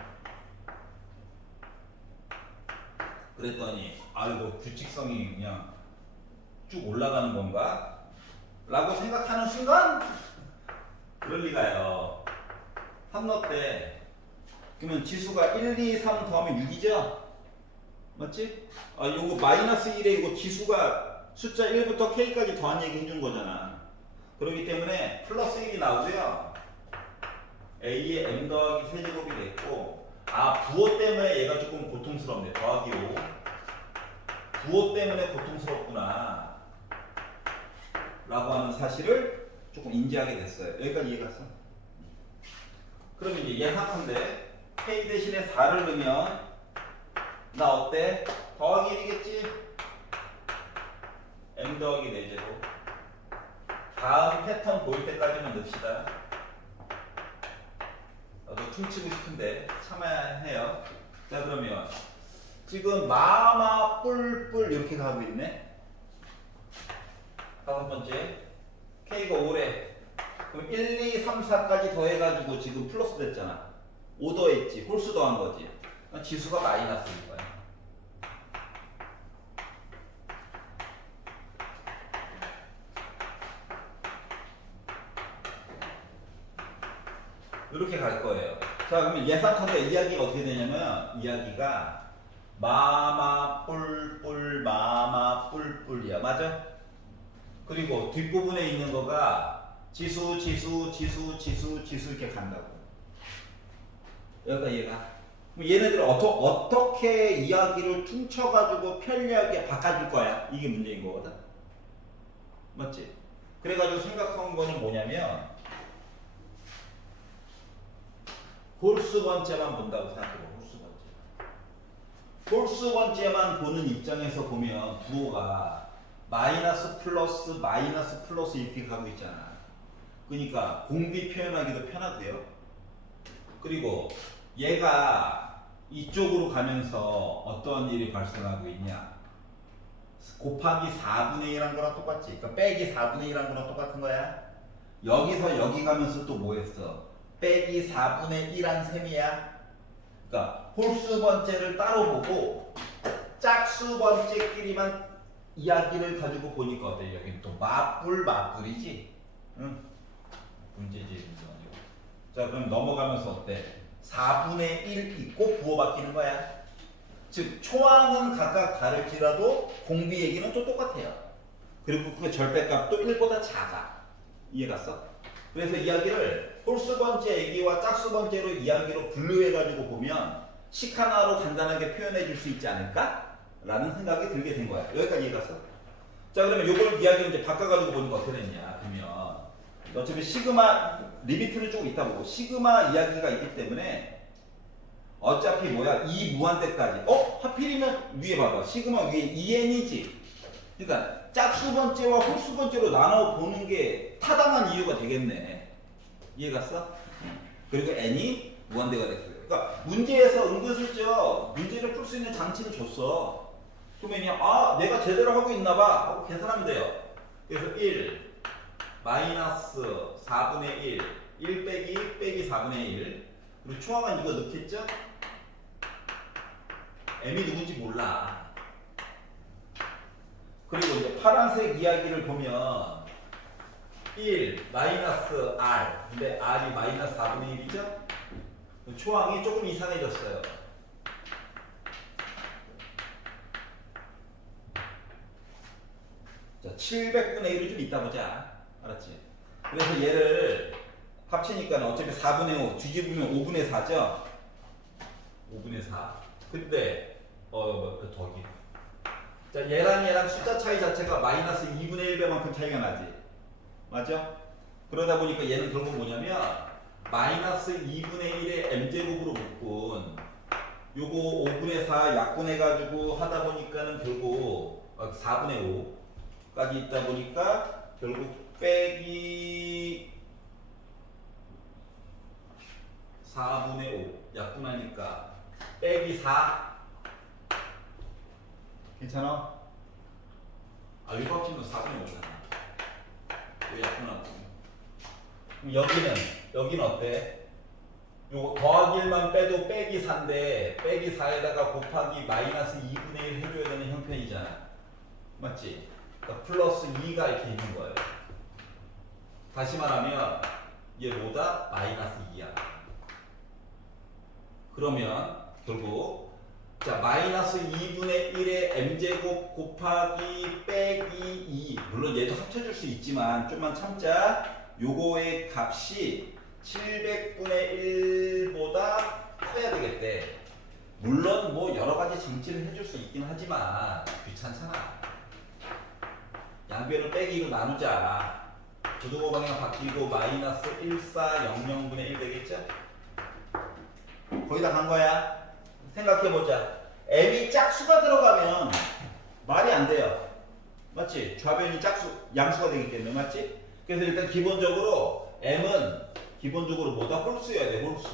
그랬더니 아이고 규칙성이 그냥 쭉 올라가는 건가? 라고 생각하는 순간 그럴 리가요. 3 넣었대. 그러면 지수가 1, 2, 3 더하면 6이죠? 맞지? 아 요거 마이너스 1에 이거 지수가 숫자 1부터 k까지 더한 얘기 해준 거잖아. 그렇기 때문에 플러스 1이 나오고요. a의 m 더하기 세제곱이 됐고, 아 부호 때문에 얘가 조금 고통스럽네. 더하기 5. 부호 때문에 고통스럽구나 라고 하는 사실을 조금 인지하게 됐어요. 여기까지 이해갔어? 그럼 이제 예상한데 k 대신에 4를 넣으면 나 어때? 더하기 1이겠지? m 더하기 4제곱. 다음 패턴 보일 때까지만 넣읍시다. 나도 춤추고 싶은데 참아야 해요. 자 그러면 지금 마마 뿔뿔 이렇게 가고 있네. 다섯 번째 k가 5래. 그럼 1, 2, 3, 4까지 더해가지고 지금 플러스 됐잖아. 5 더했지. 홀수 더한 거지. 지수가 마이너스일 거야. 이렇게 갈 거예요. 자 그러면 예상컨대 이야기가 어떻게 되냐면 이야기가 마마 뿔뿔 마마 뿔뿔이야. 맞아? 그리고 뒷부분에 있는 거가 지수 이렇게 간다고. 여기가 얘가. 그럼 얘네들 어떻게 이야기를 퉁쳐가지고 편리하게 바꿔줄 거야. 이게 문제인 거거든. 맞지? 그래가지고 생각한 거는 뭐냐면 홀수 번째만 본다고 생각해봐. 홀수 번째만 보는 입장에서 보면 부호가 마이너스 플러스 이렇게 가고 있잖아. 그러니까 공비 표현하기도 편하고요. 그리고 얘가 이쪽으로 가면서 어떤 일이 발생하고 있냐. 곱하기 4분의 1한 거랑 똑같지. 그러니까 빼기 4분의 1한 거랑 똑같은 거야. 여기서 여기 가면서 또 뭐 했어? 빼기 4분의 1한 셈이야. 그러니까 홀수 번째를 따로 보고 짝수 번째끼리만 이야기를 가지고 보니까 어때? 여기 또 맞불이지? 응? 문제지 문제 아니고. 자 그럼 넘어가면서 어때? 4분의 1 있고 부호 바뀌는 거야. 즉 초항은 각각 다를지라도 공비 얘기는 또 똑같아요. 그리고 그 절대값도 1보다 작아. 이해갔어? 그래서 이야기를 홀수 번째 얘기와 짝수 번째로 이야기로 분류해가지고 보면 식 하나로 간단하게 표현해 줄 수 있지 않을까? 라는 생각이 들게 된 거야. 여기까지 이해갔어? 자 그러면 요걸 이야기를 이제 바꿔가지고 보니까 어떻게 됐냐. 그러면 어차피 시그마 리미트는 조금 있다 보고 시그마 이야기가 있기 때문에 어차피 뭐야 이 무한대까지 하필이면 위에 봐봐. 시그마 위에 2n이지. 그러니까 짝수 번째와 홀수 번째로 나눠 보는 게 타당한 이유가 되겠네. 이해갔어? 그리고 n이 무한대가 됐어요. 그러니까 문제에서 은근슬쩍 문제를 풀 수 있는 장치를 줬어. 그러면 그냥 아 내가 제대로 하고 있나 봐 하고 계산하면 돼요. 그래서 1 마이너스 4분의 1 빼기 1 빼기 4분의 1 그리고 초항은 이거 넣겠죠? m이 누군지 몰라. 그리고 이제 파란색 이야기를 보면 1 마이너스 r 근데 r이 마이너스 4분의 1이죠? 초항이 조금 이상해졌어요. 자, 700분의 1을 좀 이따 보자. 알았지? 그래서 얘를 합치니까 어차피 4분의 5 뒤집으면 5분의 4죠? 5분의 4 근데 더기 자 얘랑 숫자 차이 자체가 마이너스 2분의 1배만큼 차이가 나지 맞죠? 그러다 보니까 얘는 결국 뭐냐면 마이너스 2분의 1의 m제곱으로 묶은 요거 5분의 4 약분해가지고 하다 보니까는 결국 4분의 5까지 있다 보니까 결국 빼기 4분의 5 약분하니까 빼기 4 괜찮아? 아 이거 합치면 4분의 5잖아. 왜 약분하고 그럼 여기는 어때? 요거 더하기 1만 빼도 빼기 4인데 빼기 4에다가 곱하기 마이너스 2분의 1 해줘야 되는 형편이잖아. 맞지? 그러니까 플러스 2가 이렇게 있는 거예요. 다시 말하면 얘 뭐다? 마이너스 2야. 그러면 결국 자 마이너스 2분의 1의 m제곱 곱하기 빼기 2 물론 얘도 합쳐줄 수 있지만 좀만 참자. 요거의 값이 700분의 1보다 커야 되겠대. 물론 뭐 여러가지 장치를 해줄 수 있긴 하지만 귀찮잖아. 양변을 빼기로 나누자. 부등호 방향 바뀌고 마이너스 1400분의 1 되겠죠? 거의 다 간 거야. 생각해보자. m이 짝수가 들어가면 말이 안 돼요. 맞지? 좌변이 양수가 되기 때문에 맞지? 그래서 일단 기본적으로 m은 기본적으로 뭐다? 홀수여야 돼. 홀수.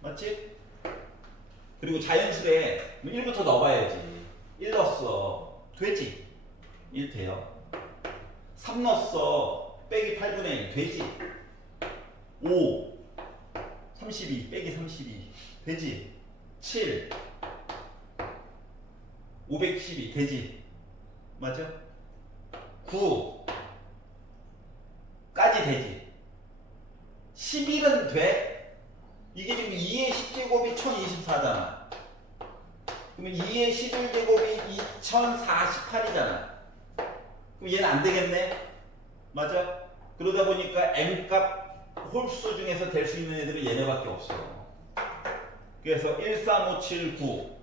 맞지? 그리고 자연수에 1부터 넣어봐야지. 1 넣었어. 되지? 1 돼요. 3 넣었어. 빼기 8분의 1 되지? 5 32 빼기 32 되지? 7 512 되지? 맞아? 9 까지 되지? 11은 돼? 이게 지금 2의 10제곱이 1024잖아. 그러면 2의 11제곱이 2048이잖아. 그럼 얘는 안 되겠네? 맞아? 그러다 보니까 m값 홀수 중에서 될 수 있는 애들은 얘네밖에 없어. 그래서 1, 3, 5, 7, 9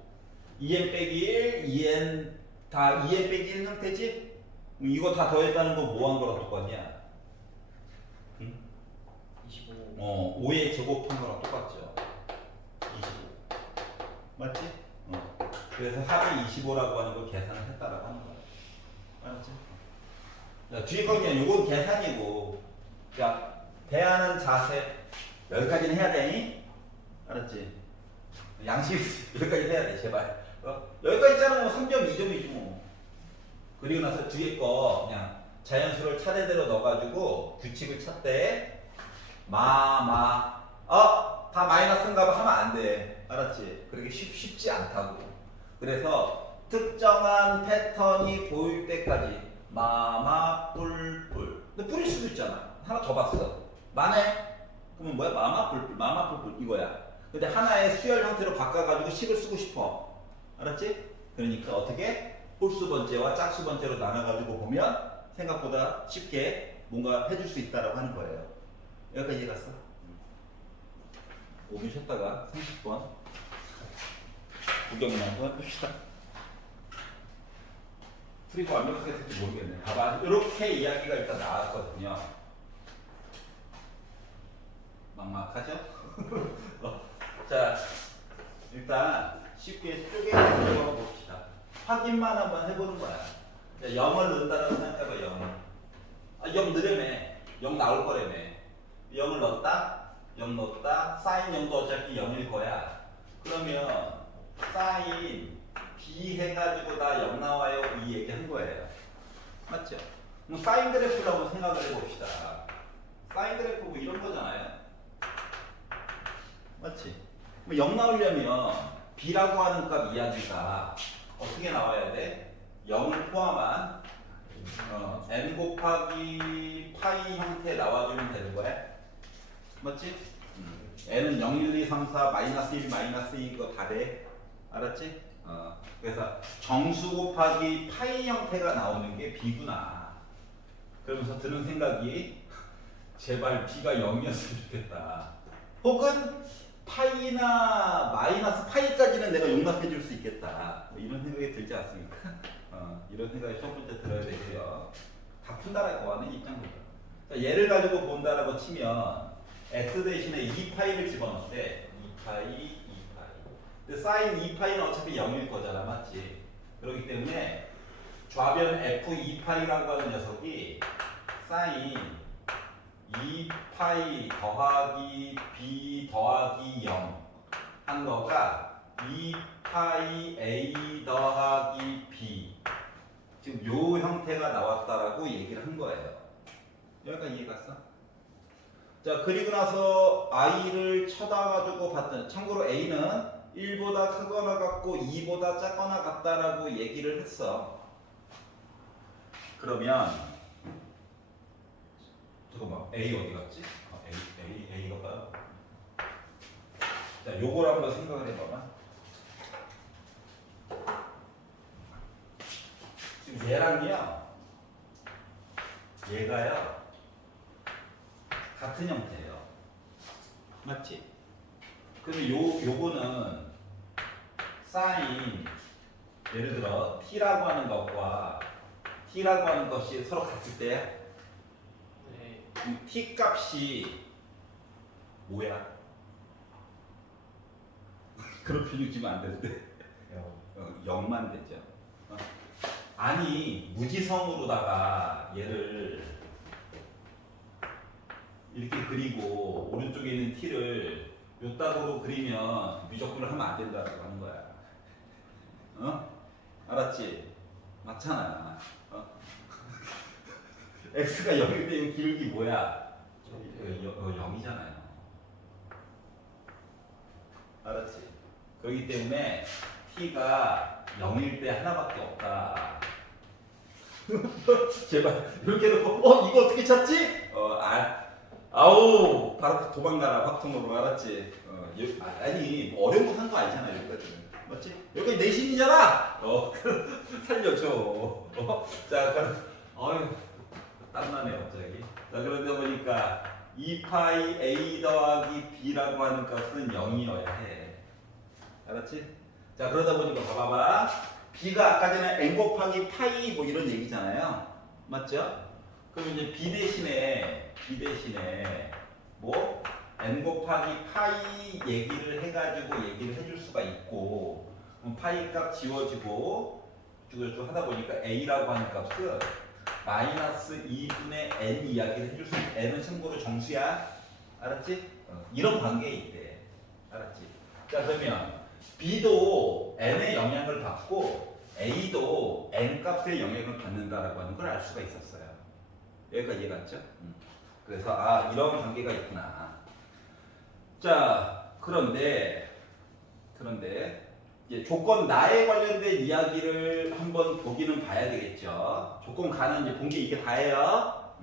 2n 빼기 1, 2n 다 2n 빼기 1 형태지? 이거 다 더했다는 거 뭐 한 거랑 똑같냐? 응? 25 5의 제곱한 거랑 똑같죠. 25 맞지? 그래서 합이 25라고 하는 걸 계산을 했다라고 하는 거야. 알았지? 자, 뒤에 거 그냥 요건 계산이고 자 대하는 자세 여기까지는 해야 되니? 알았지? 양식 여기까지 해야 돼 제발. 여기까지 있잖아. 3.2점이지 뭐. 그리고 나서 뒤에 거 그냥 자연수를 차례대로 넣어가지고 규칙을 찾되 다 마이너스인가 봐 하면 안 돼. 알았지? 그러기 쉽지 않다고. 그래서 특정한 패턴이 보일 때까지 뿔뿔. 근데 뿌릴 수도 있잖아. 하나 더 봤어. 마네? 그러면 뭐야? 뿔뿔 이거야. 근데 하나의 수열 형태로 바꿔가지고 식을 쓰고 싶어. 알았지? 그러니까 어떻게? 홀수 번째와 짝수 번째로 나눠가지고 보면 생각보다 쉽게 뭔가 해줄 수 있다라고 하는 거예요. 여기까지 이해 갔어? 5분 쉬었다가 30번 구경이나 한번 해봅시다. 풀이가 완벽하게 될지 모르겠네. 봐봐. 이렇게 이야기가 일단 나왔거든요. 막막하죠? 자, 일단 쉽게 쪼개서 봅시다. 확인만 한번 해보는 거야. 0을 넣는다고 생각해봐. 0. 0 넣으려면 0 나올 거라며. 0을 넣었다? 0 넣었다. 사인 0도 어차피 0일 거야. 그러면 사인 b 해가지고 다 0 나와요. 이 얘기 한 거예요. 맞죠? 뭐 사인 그래프라고 생각을 해봅시다. 사인 그래프 뭐 이런 거잖아요. 맞지? 뭐 0 나오려면 b라고 하는 값 이야기가 어떻게 나와야 돼? 0을 포함한 n 곱하기 파이 형태 나와주면 되는 거야. 맞지? n은 0, 1, 2, 3, 4, 마이너스 1, 마이너스 2 이거 다 돼. 알았지? 그래서 정수 곱하기 파이 형태가 나오는 게 b구나. 그러면서 드는 생각이 제발 b가 0이었으면 좋겠다. 혹은 파이나 마이너스 파이까지는 내가 용납해 줄 수 있겠다. 뭐 이런 생각이 들지 않습니까? 이런 생각이 첫 번째 들어야 되고요. 다 푼다라고 하는 입장이죠. 얘를 가지고 본다라고 치면 x 대신에 2파이를 집어넣을 때 2파이, 2파이. 근데 사인 2파이는 어차피 0일 거잖아. 맞지? 그렇기 때문에 좌변 f2파이라고 하는 녀석이 사인 2파이 더하기 b 더하기 0 한 거가 2파이 a 더하기 b 지금 요 형태가 나왔다라고 얘기를 한 거예요. 여기까지 이해 갔어? 자, 그리고 나서 i를 쳐다가지고 봤더니 참고로 a는 1보다 크거나 같고 2보다 작거나 같다라고 얘기를 했어. 그러면 잠깐만, A 어디 갔지? A가 봐요. 자, 요걸 한번 생각을 해봐봐. 지금 얘랑요, 얘가요, 같은 형태예요. 맞지? 근데 요거는 사인, 예를 들어 t라고 하는 것과 t라고 하는 것이 서로 같을 때 t 값이 뭐야? 그런 표현 주면 안 되는데 0만 되죠. 아니 무지성으로다가 얘를 이렇게 그리고 오른쪽에 있는 t를 요 따구로 그리면 미적분을 하면 안 된다라고 하는 거야. 알았지? 맞잖아. x가 0일 때 이 기울기 뭐야? 0이잖아요. 알았지? 그렇기 때문에 t가 0일 때 하나밖에 없다. 제발 이렇게 해놓고 이거 어떻게 찾지? 아우 바로 도망가라 확통으로. 알았지? 아니 뭐 어려운 거 한 거 아니잖아. 여기까지는. 맞지? 여기 내신이잖아. 살려줘. 자 그럼 땀나네 갑자기. 자 그러다 보니까 2파이 a 더하기 b라고 하는 값은 0이어야 해. 알았지? 자 그러다 보니까 봐봐봐. b가 아까 전에 n 곱하기 파이 뭐 이런 얘기잖아요. 맞죠? 그럼 이제 b 대신에 뭐 n 곱하기 파이 얘기를 해가지고 얘기를 해줄 수가 있고, 그럼 파이 값 지워지고 쭉 하다 보니까 a라고 하는 값은 마이너스 2분의 n 이야기를 해줄 수 있고, n은 참고로 정수야. 알았지? 이런 관계에 있대. 알았지? 자 그러면 b도 n의 영향을 받고 a도 n 값의 영향을 받는다라고 하는 걸 알 수가 있었어요. 여기까지 이해갔죠? 그래서 이런 관계가 있구나. 자 그런데 이제 조건 나에 관련된 이야기를 한번 보기는 봐야 되겠죠. 조건 가는 이제 본 게 이게 다예요.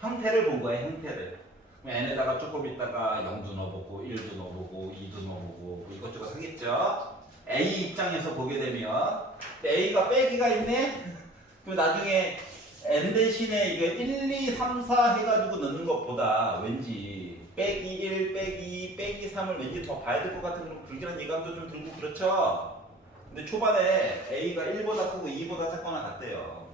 형태를 본 거예요. 형태를. n에다가 조금 있다가 0도 넣어보고 1도 넣어보고 2도 넣어보고 이것저것 하겠죠. A 입장에서 보게 되면 A가 빼기가 있네. 그럼 나중에 n 대신에 이게 1, 2, 3, 4 해가지고 넣는 것보다 왠지 빼기 1, 빼기 2, 빼기 3을 왠지 더 봐야 될 것 같은 그런 불길한 예감도 좀 들고 그렇죠. 근데 초반에 A가 1보다 크고 2보다 작거나 같대요.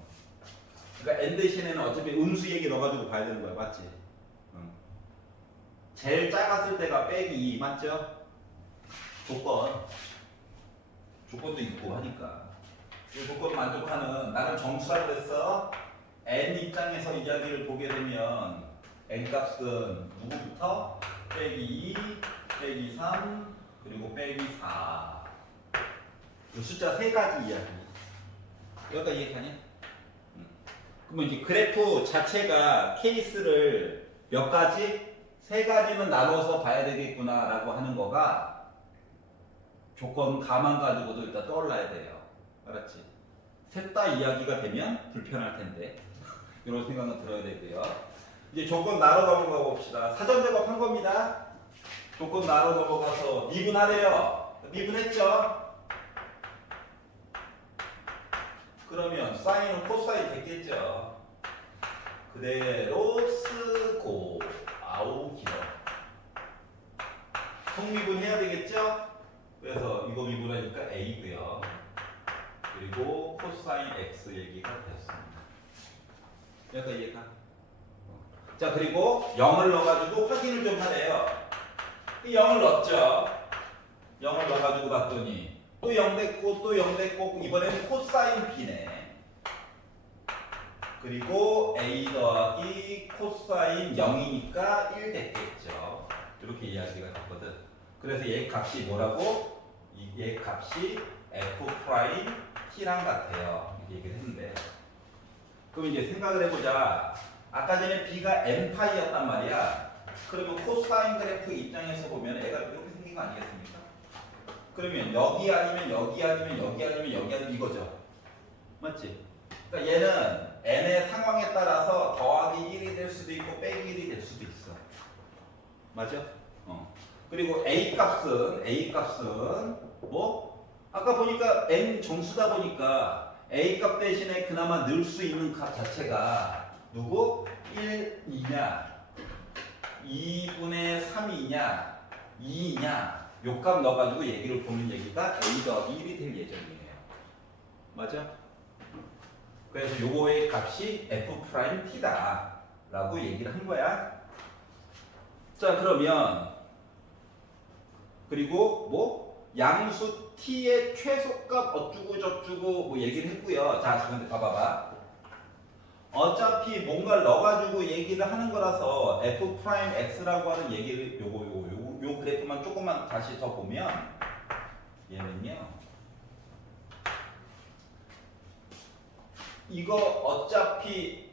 그러니까 n 대신에는 어차피 음수 얘기 넣어가지고 봐야 되는 거야. 맞지? 제일 작았을 때가 빼기 2 맞죠? 조건도 있고 하니까 이 조건 만족하는 나는 정수라고 그랬어. n 입장에서 이야기를 보게 되면 n 값은 누구부터? 빼기 2 빼기 3 그리고 빼기 4. 이 숫자 세 가지 이야기. 여기까지 이해하냐? 그러면 이제 그래프 자체가 케이스를 몇 가지? 세 가지는 나눠서 봐야 되겠구나라고 하는 거가 조건 가만 가지고도 일단 떠올라야 돼요. 알았지? 셋 다 이야기가 되면 불편할 텐데 이런 생각은 들어야 되고요. 이제 조건 나눠 넘어가 봅시다. 사전 작업한 겁니다. 조건 나눠 넘어가서 미분하래요. 미분했죠? 그러면 사인은 코사인 됐겠죠? 그대로 쓰고 아우 길어. 성미분 해야 되겠죠? 그래서 이거 미분하니까 A고요. 그리고 코사인 X 얘기가 됐습니다. 여기까지 이해가? 자, 그리고 0을 넣어가지고 확인을 좀 하래요. 0을 넣었죠? 0을 넣어가지고 봤더니 또 0 됐고 또 0 됐고 이번에는 코사인 B네. 그리고 A 더하기 코사인 0이니까 1 됐겠죠. 이렇게 이야기가 됐거든. 그래서 얘 값이 뭐라고? 얘 값이 F 프라임 T랑 같아요. 이렇게 얘기를 했는데. 그럼 이제 생각을 해보자. 아까 전에 B가 N파이였단 말이야. 그러면 코사인 그래프 입장에서 보면 애가 이렇게 생긴 거 아니겠습니까? 그러면 여기 아니면 여기 아니면 여기 아니면 여기 아니면 이거죠. 맞지? 그러니까 얘는 n의 상황에 따라서 더하기 1이 될 수도 있고 빼기 1이 될 수도 있어. 맞죠? 그리고 a 값은 뭐? 아까 보니까 n 정수다 보니까 a 값 대신에 그나마 넣을 수 있는 값 자체가 누구? 1, 2냐? 2분의 3이냐? 2냐? 요 값 넣어가지고 얘기를 보는 얘기가 a 더하기 1이 될 예정이에요. 맞아? 그래서 요거의 값이 F'T다 라고 얘기를 한 거야. 자, 그러면 그리고 뭐 양수 T의 최소값 어쩌고 저쩌고 뭐 얘기를 했고요. 자, 근데 봐봐봐. 어차피 뭔가를 넣어가지고 얘기를 하는 거라서 F'X라고 하는 얘기를 요 그래프만 조금만 다시 더 보면 얘는요. 이거 어차피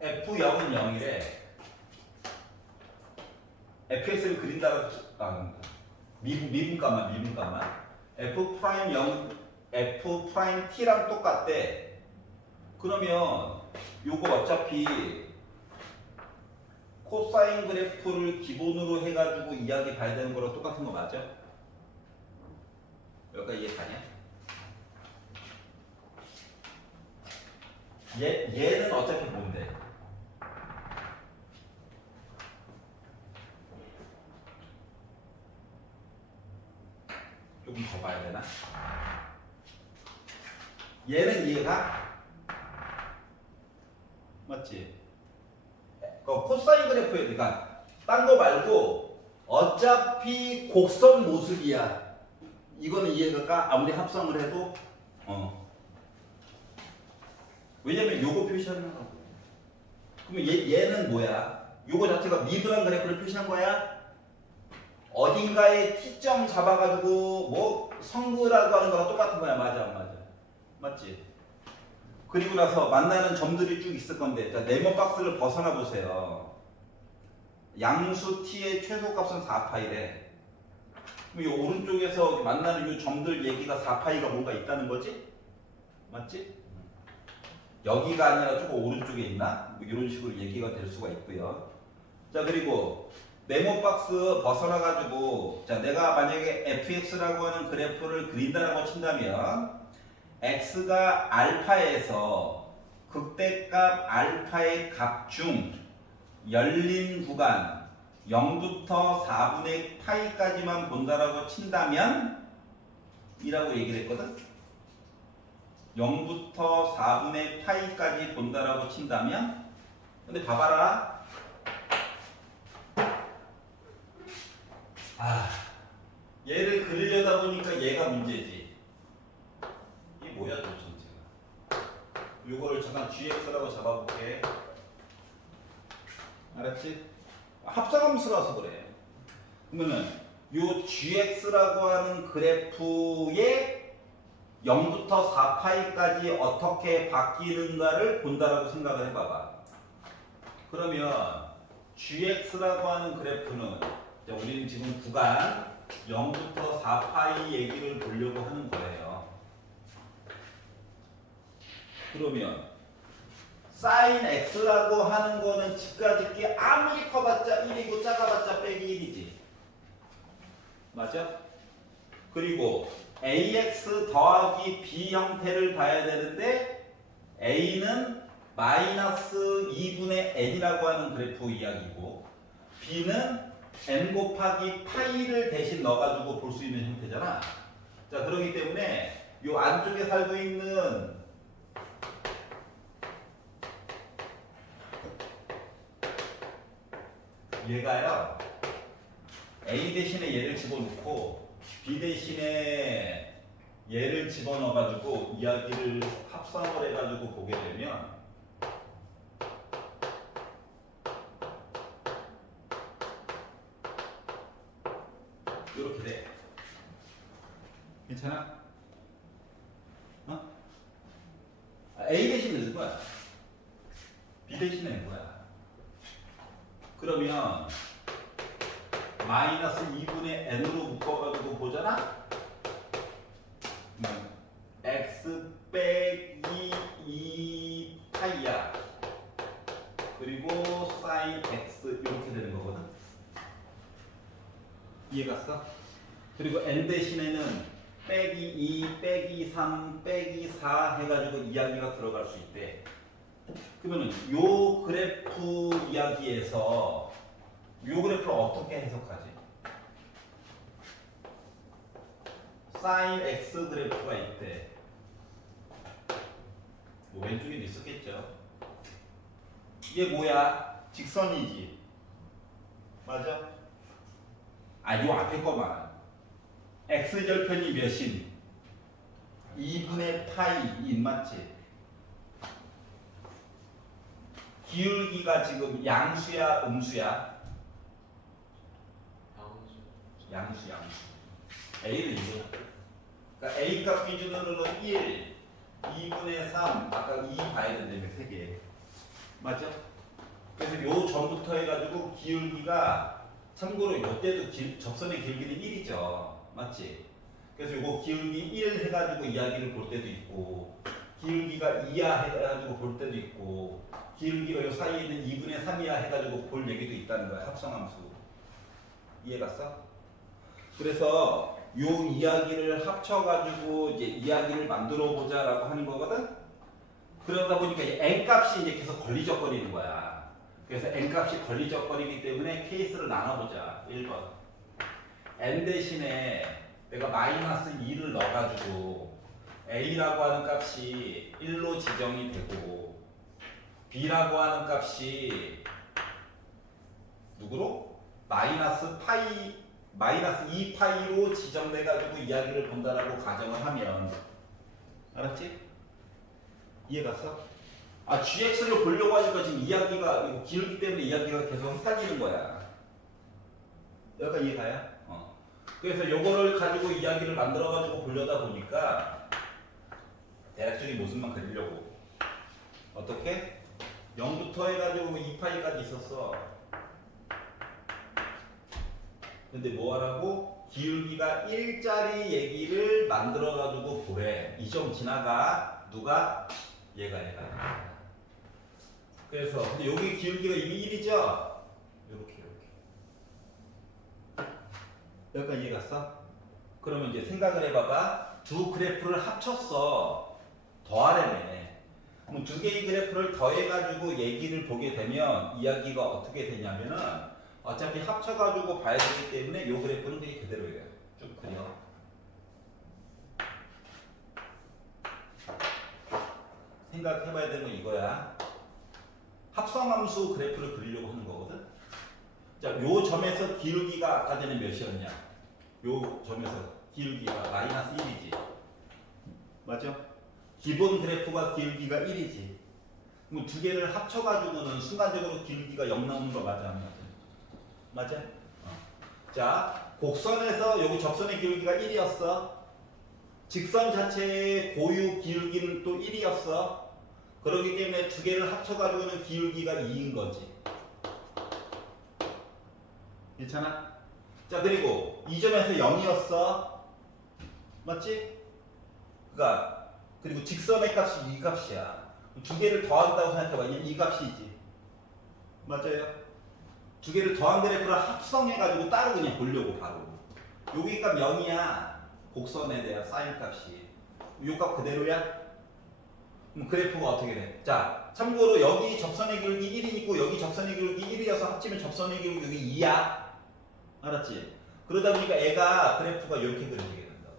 F0은 0이래. fx를 그린다고 미분값만 f 프라임 0 f 프라임 t랑 똑같대. 그러면 요거 어차피 코사인 그래프를 기본으로 해가지고 이야기 봐야 되는 거랑 똑같은 거 맞죠? 여기까지 이해가냐? 얘는 어차피 뭔데? 조금 더 봐야 되나? 얘는 이해가? 맞지? 코사인 그래프에 그러니까 딴 거 말고 어차피 곡선 모습이야. 이거는 이해가 아무리 합성을 해도 왜냐면 요거 표시하는 거고. 그러면 얘는 뭐야? 요거 자체가 미분한 그래프를 표시한 거야? 어딘가에 T점 잡아가지고 뭐 성그라고 하는 거랑 똑같은 거야. 맞아 안 맞아? 맞지? 그리고 나서 만나는 점들이 쭉 있을 건데 자, 네모 박스를 벗어나 보세요. 양수 T의 최소값은 4파이래. 그럼 이 오른쪽에서 만나는 이 점들 얘기가 4파이가 뭔가 있다는 거지? 맞지? 여기가 아니라 조금 오른쪽에 있나? 뭐 이런 식으로 얘기가 될 수가 있고요. 자, 그리고 네모 박스 벗어나가지고 자, 내가 만약에 fx라고 하는 그래프를 그린다라고 친다면 x가 알파에서 극대값 알파의 값 중 열린 구간 0부터 4분의 파이까지만 본다라고 친다면 이라고 얘기를 했거든. 0부터 4분의 파이까지 본다라고 친다면 근데 봐봐라. 얘를 그리려다 보니까 얘가 문제지. 이게 뭐야 도대체. 요거를 잠깐 gx라고 잡아볼게. 알았지? 합성함수라서 그래. 그러면은 요 gx라고 하는 그래프의 0부터 4파이까지 어떻게 바뀌는가를 본다라고 생각을 해봐봐. 그러면 gx라고 하는 그래프는 우리는 지금 구간 0부터 4파이 얘기를 보려고 하는 거예요. 그러면 sin x라고 하는 거는 집가집기 아무리 커봤자 1이고 작아봤자 빼기 1이지. 맞아? 그리고 ax 더하기 b 형태를 봐야 되는데 a는 마이너스 2분의 n이라고 하는 그래프 이야기고 b는 n 곱하기 파이를 대신 넣어가지고 볼 수 있는 형태잖아. 자, 그렇기 때문에 이 안쪽에 살고 있는 얘가요 a 대신에 얘를 집어넣고 b 대신에 얘를 집어넣어가지고 이야기를 합성을 해가지고 보게 되면 이렇게 돼. 괜찮아? 어? A 대신에 넣은 거야. B 대신에 넣은 거야. 그러면 마이너스 2분의 n으로 묶어가지고 보잖아? x 빼기 2파이야. 그리고 sin x 이렇게 되는 거거든. 이해 갔어? 그리고 n 대신에는 빼기 2, 빼기 3, 빼기 4 해가지고 이야기가 들어갈 수 있대. 그러면은 요 그래프 이야기에서 요 그래프를 어떻게 해석하지? sin x 그래프가 있대. 뭐 왼쪽에도 있었겠죠. 이게 뭐야? 직선이지. 맞아? 요 앞에 거만. x절편이 몇인? 2분의 파이인 맞지? 기울기가 지금 양수야, 음수야? 양수. a는 이거. 그러니까 a 값 기준으로는 1, 2분의 3, 아까 2 봐야 된다며 3개. 맞죠? 그래서 요 전부터 해가지고 기울기가 참고로 이때도 접선의 길기는 1이죠. 맞지? 그래서 요거 기울기 1 해가지고 이야기를 볼 때도 있고 기울기가 2야 해가지고 볼 때도 있고 기울기가 요 사이에 있는 2분의 3이야 해가지고 볼 얘기도 있다는 거야. 합성함수. 이해 갔어? 그래서 요 이야기를 합쳐가지고 이제 이야기를 만들어 보자라고 하는 거거든? 그러다 보니까 n 값이 이제 계속 걸리적거리는 거야. 그래서 n 값이 걸리적거리기 때문에 케이스를 나눠보자. 1번. n 대신에 내가 마이너스 2를 넣어가지고 a라고 하는 값이 1로 지정이 되고 b라고 하는 값이 누구로? 마이너스 2파이로 지정돼가지고 이야기를 본다라고 가정을 하면 알았지? 이해 갔어? gx를 보려고 하니까 지금 이야기가 기울기 때문에 이야기가 계속 헷갈리는 거야. 여기가 이해가요? 그래서 요거를 가지고 이야기를 만들어가지고 보려다 보니까 대략적인 모습만 그리려고 어떻게? 0부터 해가지고 2파이까지 있었어. 근데 뭐 하라고? 기울기가 1짜리 얘기를 만들어가지고 보래. 이 점 지나가. 누가? 얘가. 그래서 근데 여기 기울기가 이미 1이죠? 요렇게. 여기까지 이해 갔어? 그러면 이제 생각을 해봐봐. 두 그래프를 합쳤어. 더하래네. 그럼 두 개의 그래프를 더해가지고 얘기를 보게 되면 이야기가 어떻게 되냐면은 어차피 합쳐가지고 봐야 되기 때문에 이 그래프는 그게 그대로예요. 쭉 그려. 생각해봐야 되는 건 이거야. 합성함수 그래프를 그리려고 하는 거거든. 자, 요 점에서 기울기가 아까 전에 몇이었냐? 요 점에서 기울기가 마이너스 1이지. 맞죠? 기본 그래프가 기울기가 1이지. 그럼 두 개를 합쳐가지고는 순간적으로 기울기가 0 나오는 거 맞아? 안 맞아? 맞아? 자, 곡선에서 여기 접선의 기울기가 1이었어. 직선 자체의 고유 기울기는 또 1이었어. 그렇기 때문에 두 개를 합쳐가지고는 기울기가 2인 거지. 괜찮아? 자, 그리고 이 점에서 0이었어. 맞지? 그러니까 그리고 직선의 값이 이 값이야. 두 개를 더한다고 생각해봐. 이 값이지. 맞아요? 두 개를 더한 그래프를 합성해가지고 따로 그냥 보려고 바로. 여기 값 0이야. 곡선에 대한 사인 값이. 요 값 그대로야? 그럼 그래프가 어떻게 돼? 자, 참고로 여기 접선의 기울기 1이 있고 여기 접선의 기울기 1이어서 합치면 접선의 기울기 여기 2야. 알았지? 그러다 보니까 애가 그래프가 이렇게 그려지게 된다고.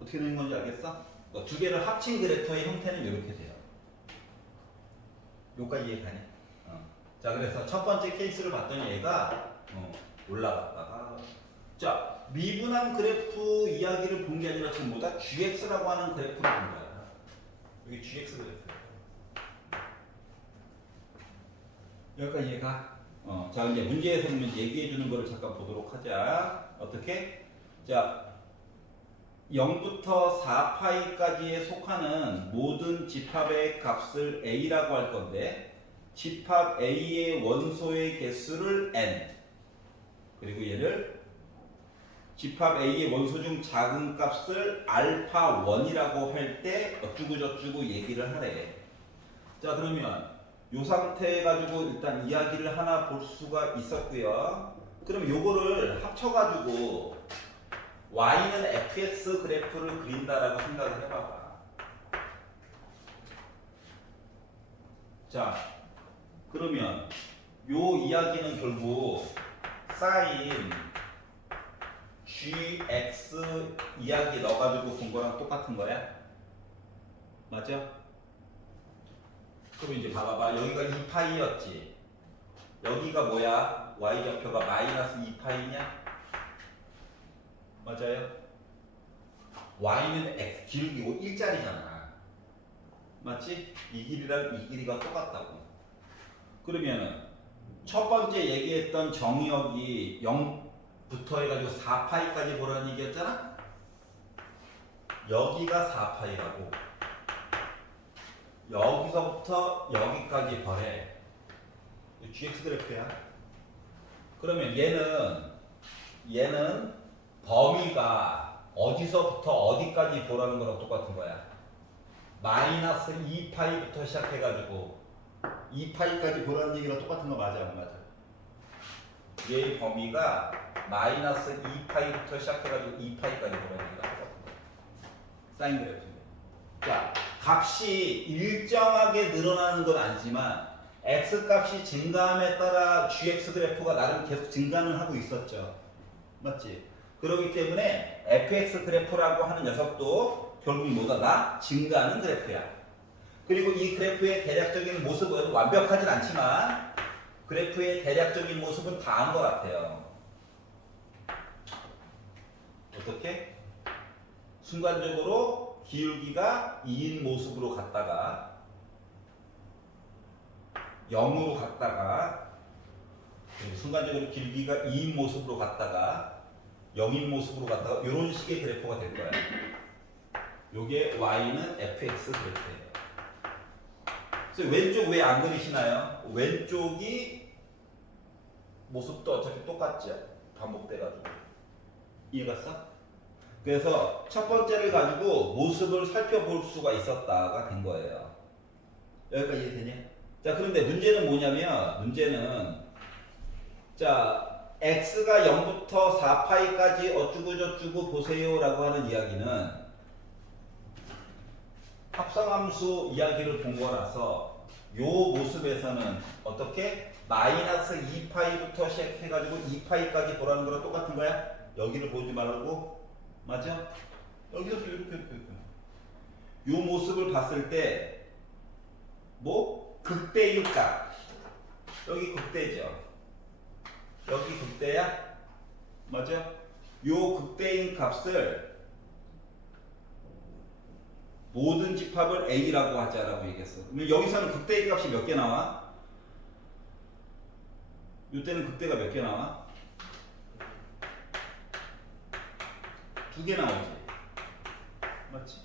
어떻게 되는 건지 알겠어? 두 개를 합친 그래프의 형태는 이렇게 돼요. 요까지 이해가냐? 자, 그래서 첫 번째 케이스를 봤더니 얘가 올라갔다가 자, 미분한 그래프 이야기를 본 게 아니라 지금 뭐다? GX라고 하는 그래프를 본 거야. 여기 GX 그래프야. 여기까지 이해가? 자, 이제 문제에서 보면 얘기해 주는 거를 잠깐 보도록 하자. 어떻게? 자, 0부터 4파이까지에 속하는 모든 집합의 값을 A라고 할 건데 집합 A의 원소의 개수를 N 그리고 얘를 집합 A의 원소 중 작은 값을 알파 1이라고 할 때 어쩌고 저쩌고 얘기를 하래. 자, 그러면 요 상태 가지고 일단 이야기를 하나 볼 수가 있었고요. 그럼 요거를 합쳐가지고 y는 fx 그래프를 그린다라고 생각을 해봐봐. 자, 그러면 요 이야기는 결국 sin gx 이야기 넣어가지고 본 거랑 똑같은 거야? 맞죠? 그럼 이제 봐봐봐. 여기가 2파이였지. 여기가 뭐야? y좌표가 마이너스 2파이냐? 맞아요? y는 x 기울기고 1짜리잖아. 맞지? 이 길이랑 이 길이가 똑같다고. 그러면은 첫 번째 얘기했던 정의역이 0부터 해가지고 4파이까지 보라는 얘기였잖아? 여기가 4파이라고. 여기서부터 여기까지 보래. GX 그래프야. 그러면 얘는 범위가 어디서부터 어디까지 보라는 거랑 똑같은 거야. 마이너스 2파이부터 시작해가지고 2파이까지 보라는 얘기랑 똑같은 거 맞아, 안 맞아? 얘의 범위가 마이너스 2파이부터 시작해가지고 2파이까지 보라는 얘기랑 똑같은 거야. 사인 그래프인데. 자, 값이 일정하게 늘어나는 건 아니지만 x 값이 증가함에 따라 gx 그래프가 나름 계속 증가는 하고 있었죠. 맞지? 그렇기 때문에 fx 그래프라고 하는 녀석도 결국 뭐다? 증가하는 그래프야. 그리고 이 그래프의 대략적인 모습은 완벽하진 않지만 그래프의 대략적인 모습은 다한 것 같아요. 어떻게? 순간적으로 기울기가 2인 모습으로 갔다가 0으로 갔다가 순간적으로 길기가 2인 모습으로 갔다가 0인 모습으로 갔다가 이런 식의 그래프가 될 거야. 요게 y는 fx 그래프예요. 그래서 왼쪽 왜 안 그리시나요? 왼쪽이 모습도 어차피 똑같죠. 반복돼가지고. 이해갔어? 그래서 첫 번째를 가지고 모습을 살펴볼 수가 있었다가 된 거예요. 여기까지 이해되냐? 자, 그런데 문제는 뭐냐면 자, x가 0부터 4파이까지 어쩌고저쩌고 보세요 라고 하는 이야기는 합성함수 이야기를 본 거라서 요 모습에서는 어떻게? 마이너스 2파이부터 시작해가지고 2파이까지 보라는 거랑 똑같은 거야? 여기를 보지 말고. 맞아? 여기서 이렇게. 요 모습을 봤을 때 뭐? 극대일까? 여기 극대죠. 여기 극대야? 맞아? 요 극대인 값을 모든 집합을 A라고 하자라고 얘기했어. 그러면 여기서는 극대의 값이 몇 개 나와? 이때는 극대가 몇 개 나와? 2개 나오지. 맞지?